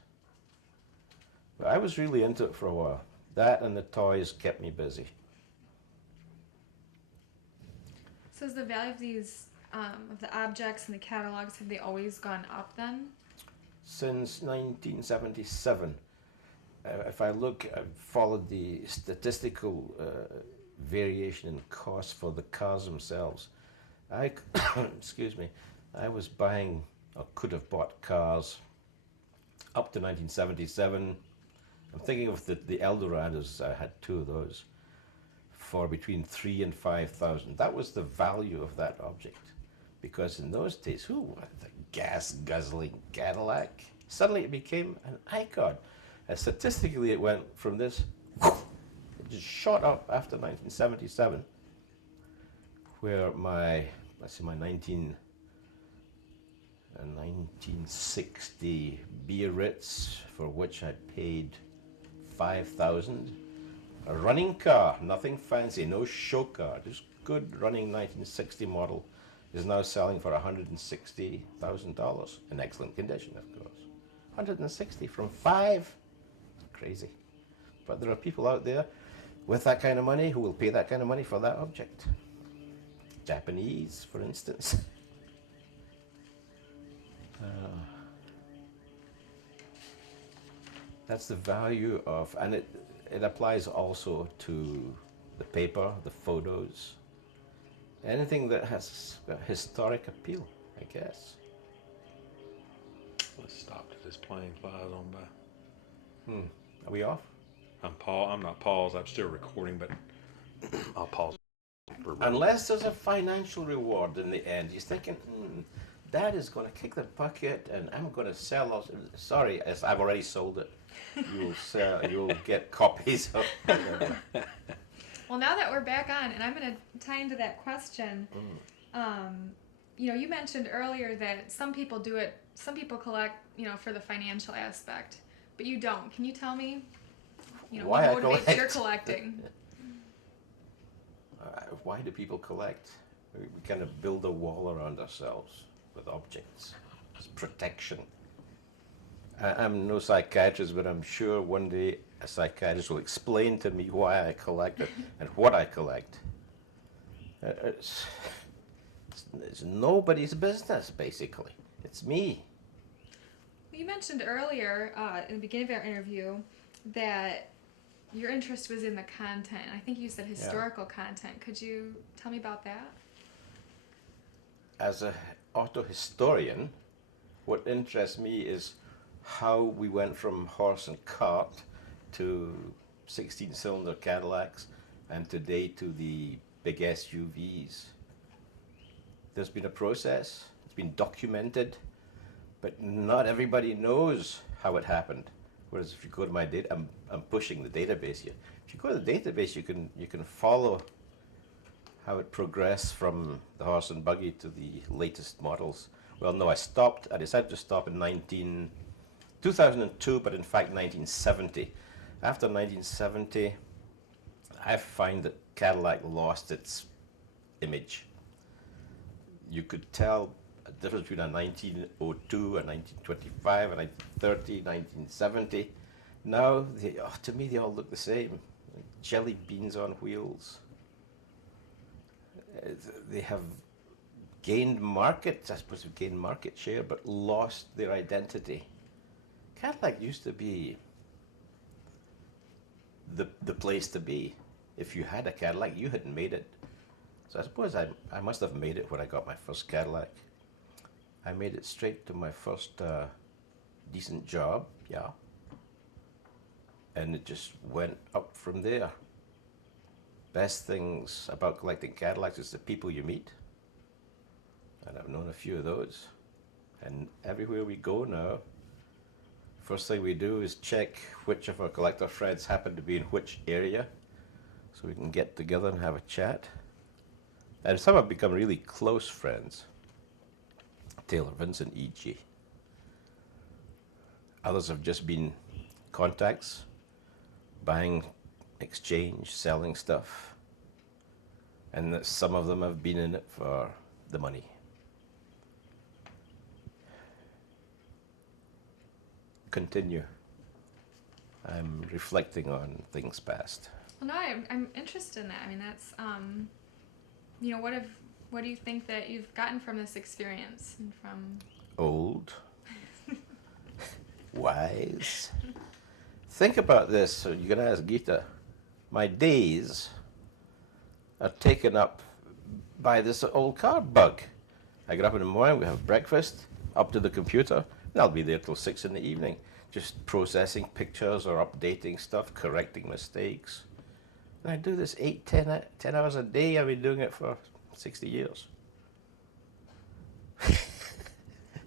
But I was really into it for a while. That and the toys kept me busy. So is the value of these of the objects and the catalogs, have they always gone up then? Since 1977. If I look, I've followed the statistical variation in cost for the cars themselves. Excuse me, I was buying, or could have bought cars up to 1977. I'm thinking of the Eldorados, I had 2 of those, for between 3,000 and 5,000. That was the value of that object. Because in those days, the gas-guzzling Cadillac, suddenly it became an icon. And statistically, it went from this, it just shot up after 1977, where my 1960 Biarritz, for which I paid 5,000, a running car, nothing fancy, no show car, just good running 1960 model, is now selling for $160,000 in excellent condition, of course. 160 from 5. Crazy. But there are people out there with that kind of money who will pay that kind of money for that object. Japanese, for instance. That's the value of, and it applies also to the paper, the photos, anything that has a historic appeal, I guess. Let's stop till this plane flies on by. Are we off? I'm not paused. I'm still recording, but I'll pause. Unless there's a financial reward in the end. He's thinking, Dad is going to kick the bucket and I'm going to sell all. Sorry, I've already sold it. You'll get copies of Well, now that we're back on, and I'm going to tie into that question, you mentioned earlier that some people do it, some people collect, for the financial aspect, but you don't. Can you tell me, why what motivates your collecting? Why do people collect? We kind of build a wall around ourselves with objects. It's protection. I'm no psychiatrist, but I'm sure one day a psychiatrist will explain to me why I collect it and what I collect. It's nobody's business, basically. It's me. You mentioned earlier in the beginning of our interview that your interest was in the content. I think you said historical content. Could you tell me about that? As an auto historian, what interests me is how we went from horse and cart to 16-cylinder Cadillacs and today to the big SUVs. There's been a process, it's been documented, but not everybody knows how it happened. Whereas if you go to my data, I'm pushing the database here. If you go to the database, you can follow how it progressed from the horse and buggy to the latest models. Well, no, I decided to stop in 2002, but in fact 1970. After 1970, I find that Cadillac lost its image. You could tell a difference between a 1902, a 1925, a 1930, 1970. Now, to me, they all look the same. Jelly beans on wheels. They have gained market, I suppose they've gained market share, but lost their identity. Cadillac used to be the place to be. If you had a Cadillac, you had made it. So I suppose I must have made it when I got my first Cadillac. I made it straight to my first decent job, yeah. And it just went up from there. Best things about collecting Cadillacs is the people you meet. And I've known a few of those. And everywhere we go now, first thing we do is check which of our collector friends happen to be in which area, so we can get together and have a chat. And some have become really close friends. Taylor, Vincent, E.G. Others have just been contacts, buying, exchange, selling stuff. And some of them have been in it for the money. Continue. I'm reflecting on things past. Well, no, I'm interested in that. I mean, that's, what do you think that you've gotten from this experience and from? Old. Wise. Think about this. So you're going to ask Gita. My days are taken up by this old car bug. I get up in the morning, we have breakfast, up to the computer, and I'll be there till 6 in the evening, just processing pictures or updating stuff, correcting mistakes. And I do this 10 hours a day. I've been doing it for 60 years.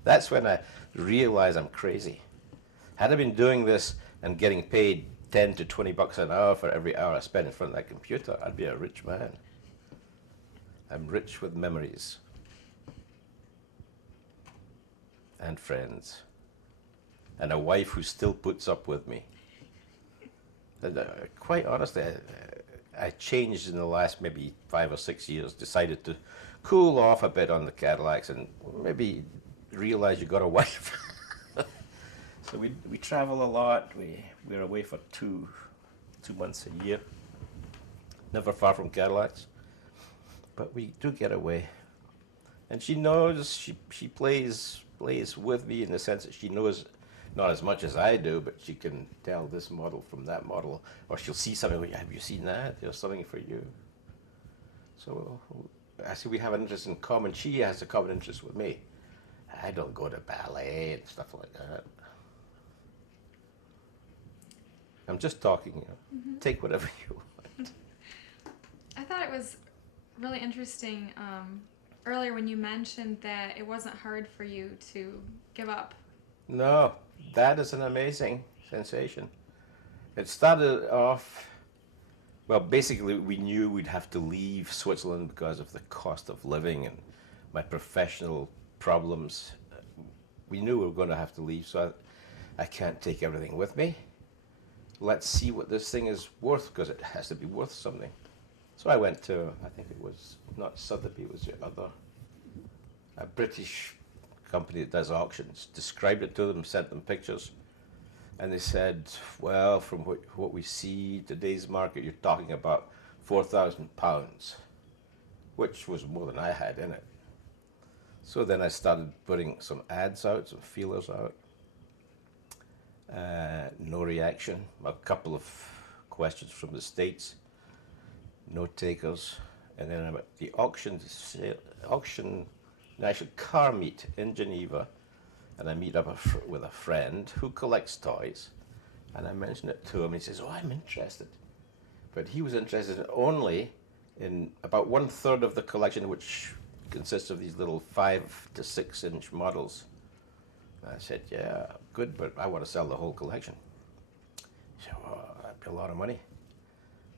That's when I realize I'm crazy. Had I been doing this and getting paid 10 to 20 bucks an hour for every hour I spend in front of that computer, I'd be a rich man. I'm rich with memories and friends and a wife who still puts up with me. And, quite honestly, I changed in the last maybe 5 or 6 years, decided to cool off a bit on the Cadillacs and maybe realize you got a wife. So we travel a lot. We're away for two months a year, never far from Cadillacs. but we do get away. And she knows, she plays with me in the sense that she knows not as much as I do, but she can tell this model from that model, or she'll see something, have you seen that? There's something for you. So I see we have an interest in common. She has a common interest with me. I don't go to ballet and stuff like that. I'm just talking, you know. Mm-hmm. Take whatever you want. I thought it was really interesting earlier when you mentioned that it wasn't hard for you to give up. No, that is an amazing sensation. It started off, well, basically we knew we'd have to leave Switzerland because of the cost of living and my professional problems. We knew we were going to have to leave, so I can't take everything with me. Let's see what this thing is worth, because it has to be worth something. So I went to, I think it was not Sotheby, it was the other, a British company that does auctions, described it to them, sent them pictures, and they said, well, from what we see, today's market, you're talking about £4,000, which was more than I had in it. So then I started putting some ads out, some feelers out. No reaction. A couple of questions from the States. No takers. And then I'm at the auction national car meet in Geneva, and I meet up with a friend who collects toys, and I mention it to him. He says, "Oh, I'm interested," but he was interested only in about 1/3 of the collection, which consists of these little 5 to 6 inch models. I said, yeah, good, but I want to sell the whole collection. He said, well, that'd be a lot of money.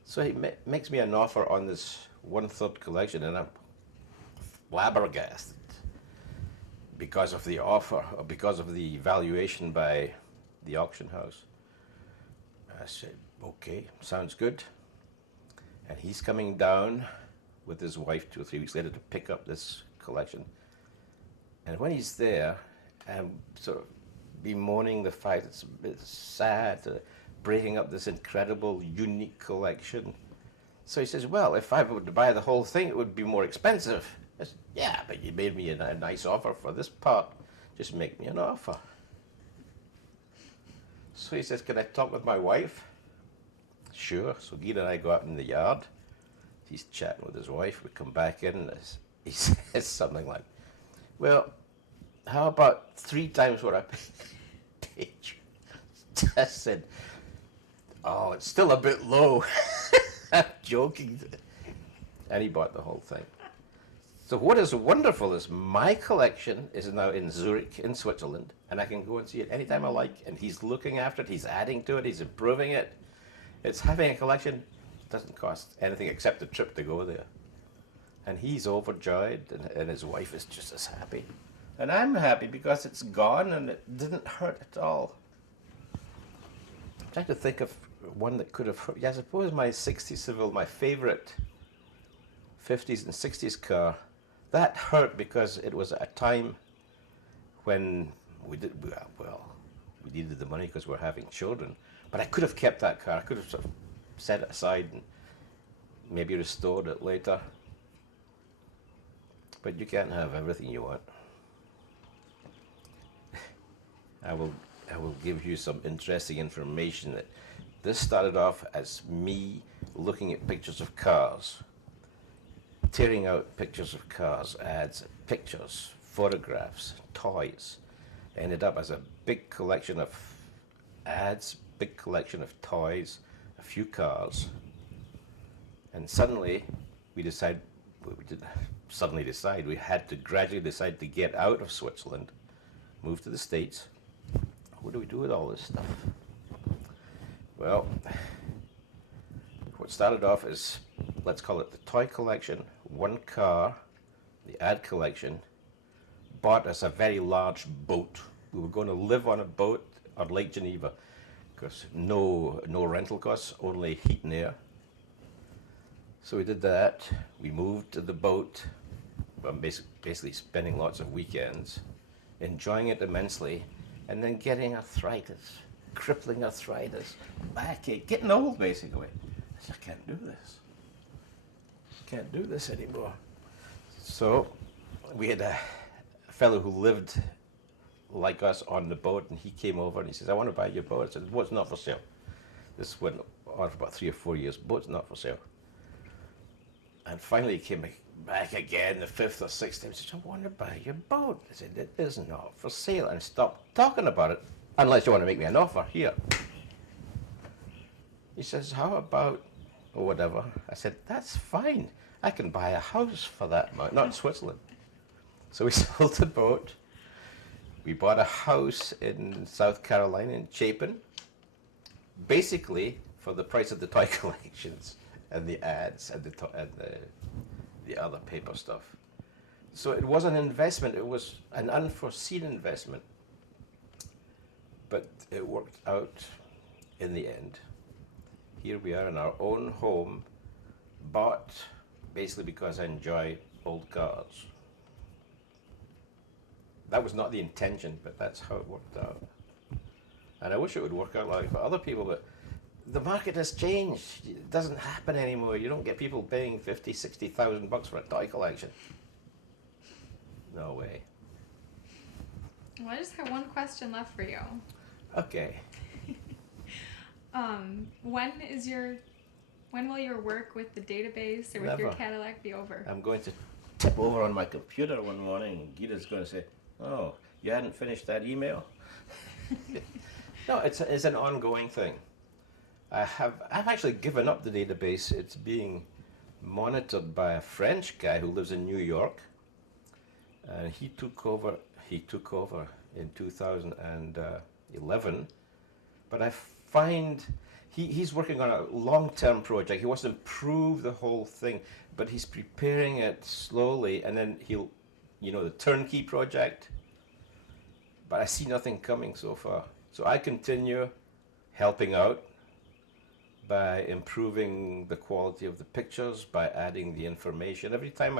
So he makes me an offer on this 1/3 collection, and I'm flabbergasted because of the offer, or because of the valuation by the auction house. I said, okay, sounds good. And he's coming down with his wife 2 or 3 weeks later to pick up this collection. And when he's there, I'm sort of bemoaning the fact it's a bit sad, breaking up this incredible, unique collection. So he says, well, if I were to buy the whole thing, it would be more expensive. I said, yeah, but you made me a nice offer for this part. Just make me an offer. So he says, can I talk with my wife? Sure. So Guy and I go out in the yard. He's chatting with his wife. We come back in, and he says something like, well, how about 3 times what I paid you? I said, oh, it's still a bit low. I'm joking. And he bought the whole thing. So what is wonderful is my collection is now in Zurich, in Switzerland, and I can go and see it anytime I like, and he's looking after it, he's adding to it, he's improving it. It's having a collection doesn't cost anything except the trip to go there. And he's overjoyed, and his wife is just as happy. And I'm happy because it's gone and it didn't hurt at all. I'm trying to think of one that could have hurt. Yeah, I suppose my 60 Seville, my favorite 50s and 60s car, that hurt because it was at a time when we needed the money because we were having children. But I could have kept that car. I could have sort of set it aside and maybe restored it later. But you can't have everything you want. I will give you some interesting information that this started off as me looking at pictures of cars, tearing out pictures of cars, ads, pictures, photographs, toys. Ended up as a big collection of ads, big collection of toys, a few cars. And suddenly we decided, we didn't suddenly decide, we had to gradually decide to get out of Switzerland, move to the States. What do we do with all this stuff? Well, what started off as, let's call it the toy collection, 1 car, the ad collection, bought us a very large boat. We were going to live on a boat on Lake Geneva, because no rental costs, only heat and air. So we did that. We moved to the boat, basically spending lots of weekends, enjoying it immensely, and then getting arthritis, crippling arthritis, backache, getting old basically. I said, I can't do this. I can't do this anymore. So we had a fellow who lived like us on the boat, and he came over and he says, I want to buy your boat. I said, the boat's not for sale. This went on for about 3 or 4 years. Boat's not for sale. And finally he came back again the 5th or 6th time. He said, I want to buy your boat. I said, it is not for sale. And stopped talking about it, unless you want to make me an offer. Here. He says, how about, or whatever. I said, that's fine. I can buy a house for that amount, not in Switzerland. So we sold the boat. We bought a house in South Carolina, in Chapin, basically for the price of the toy collections and the ads and the other paper stuff. So it was an investment. It was an unforeseen investment, but it worked out in the end. Here we are in our own home, bought basically because I enjoy old cars. That was not the intention, but that's how it worked out. And I wish it would work out like for other people, but the market has changed. It doesn't happen anymore. You don't get people paying $50,000, $60,000 for a toy collection. No way. Well, I just have one question left for you. Okay. When will your work with the database or with your Never. Cadillac be over? I'm going to tip over on my computer one morning, and Gita's going to say, oh, you hadn't finished that email? No, it's an ongoing thing. I've actually given up the database. It's being monitored by a French guy who lives in New York. And he took over in 2011. But I find he's working on a long-term project. He wants to improve the whole thing, but he's preparing it slowly, and then he'll, the turnkey project. But I see nothing coming so far. So I continue helping out by improving the quality of the pictures, by adding the information. Every time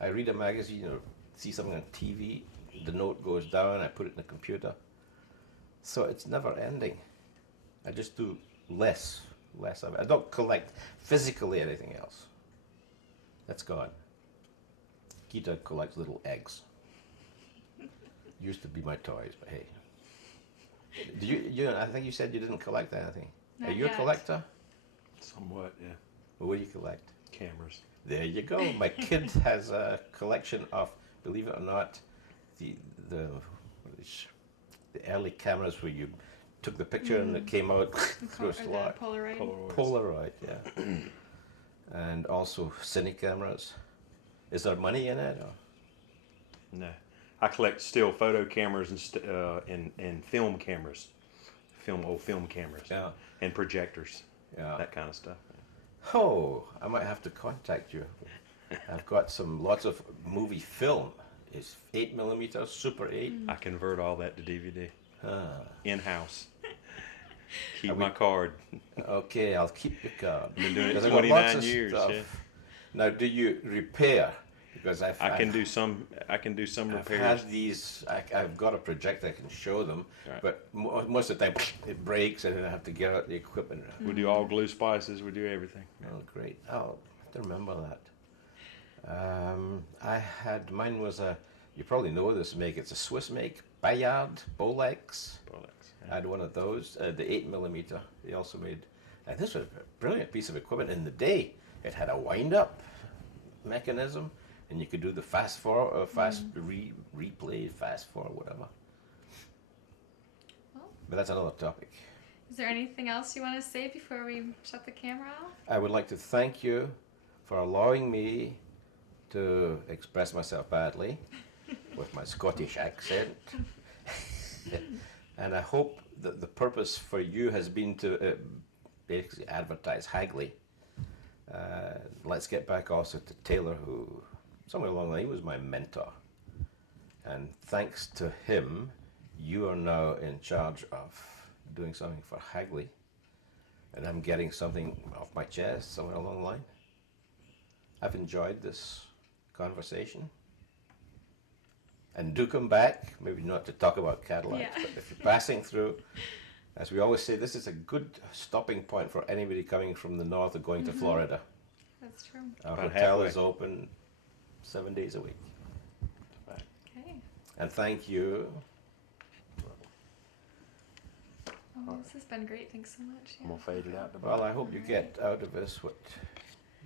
I read a magazine or see something on TV, the note goes down, I put it in the computer. So it's never ending. I just do less of it. I don't collect physically anything else. That's gone. Gita collects little eggs. Used to be my toys, but hey. Do you? I think you said you didn't collect anything. Not Are you yet. a collector? Somewhat, yeah. What do you collect? Cameras. There you go. My kid has a collection of, believe it or not, the early cameras where you took the picture and it came out through a slot. Polaroid. Polaroid, yeah. And also cine cameras. Is there money in it? Or? No. I collect still photo cameras and film cameras. Old film cameras. Yeah. And projectors. Yeah. That kind of stuff. Oh, I might have to contact you. I've got lots of movie film. It's 8mm, Super 8. I convert all that to DVD. In-house. Keep Are my card. Okay, I'll keep your card. Been doing it 'Cause I've got lots 29 of years. stuff. Yeah. Now, do you repair? Because I can do some I've repairs. had these. I've got a projector. I can show them, Right. but most of the time it breaks, and then I have to get out the equipment. We do all glue splices. We do everything. Oh, great! I'll have to remember that. Mine was you probably know this make. It's a Swiss make, Bayard Bolex. I had one of those, the 8mm. They also made, and this was a brilliant piece of equipment in the day. It had a wind-up mechanism, and you could do the fast forward, replay, fast forward, whatever. Well, But that's another topic. is there anything else you want to say before we shut the camera off? I would like to thank you for allowing me to express myself badly with my Scottish accent. And I hope that the purpose for you has been to basically advertise Hagley. Let's get back also to Taylor, who somewhere along the line, he was my mentor. And thanks to him, you are now in charge of doing something for Hagley. And I'm getting something off my chest somewhere along the line. I've enjoyed this conversation. And do come back, maybe not to talk about Cadillacs, Yeah. but if you're passing through, as we always say, this is a good stopping point for anybody coming from the north or going to Florida. That's true. Our About hotel halfway. is open 7 days a week. Right. Okay. And thank you. Oh, this has been great. Thanks so much. I'm gonna fade it out. Well, I hope you get out of this what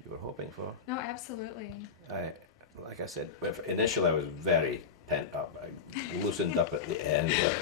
you were hoping for. No, absolutely. Like I said, initially I was very pent up. I loosened up at the end, but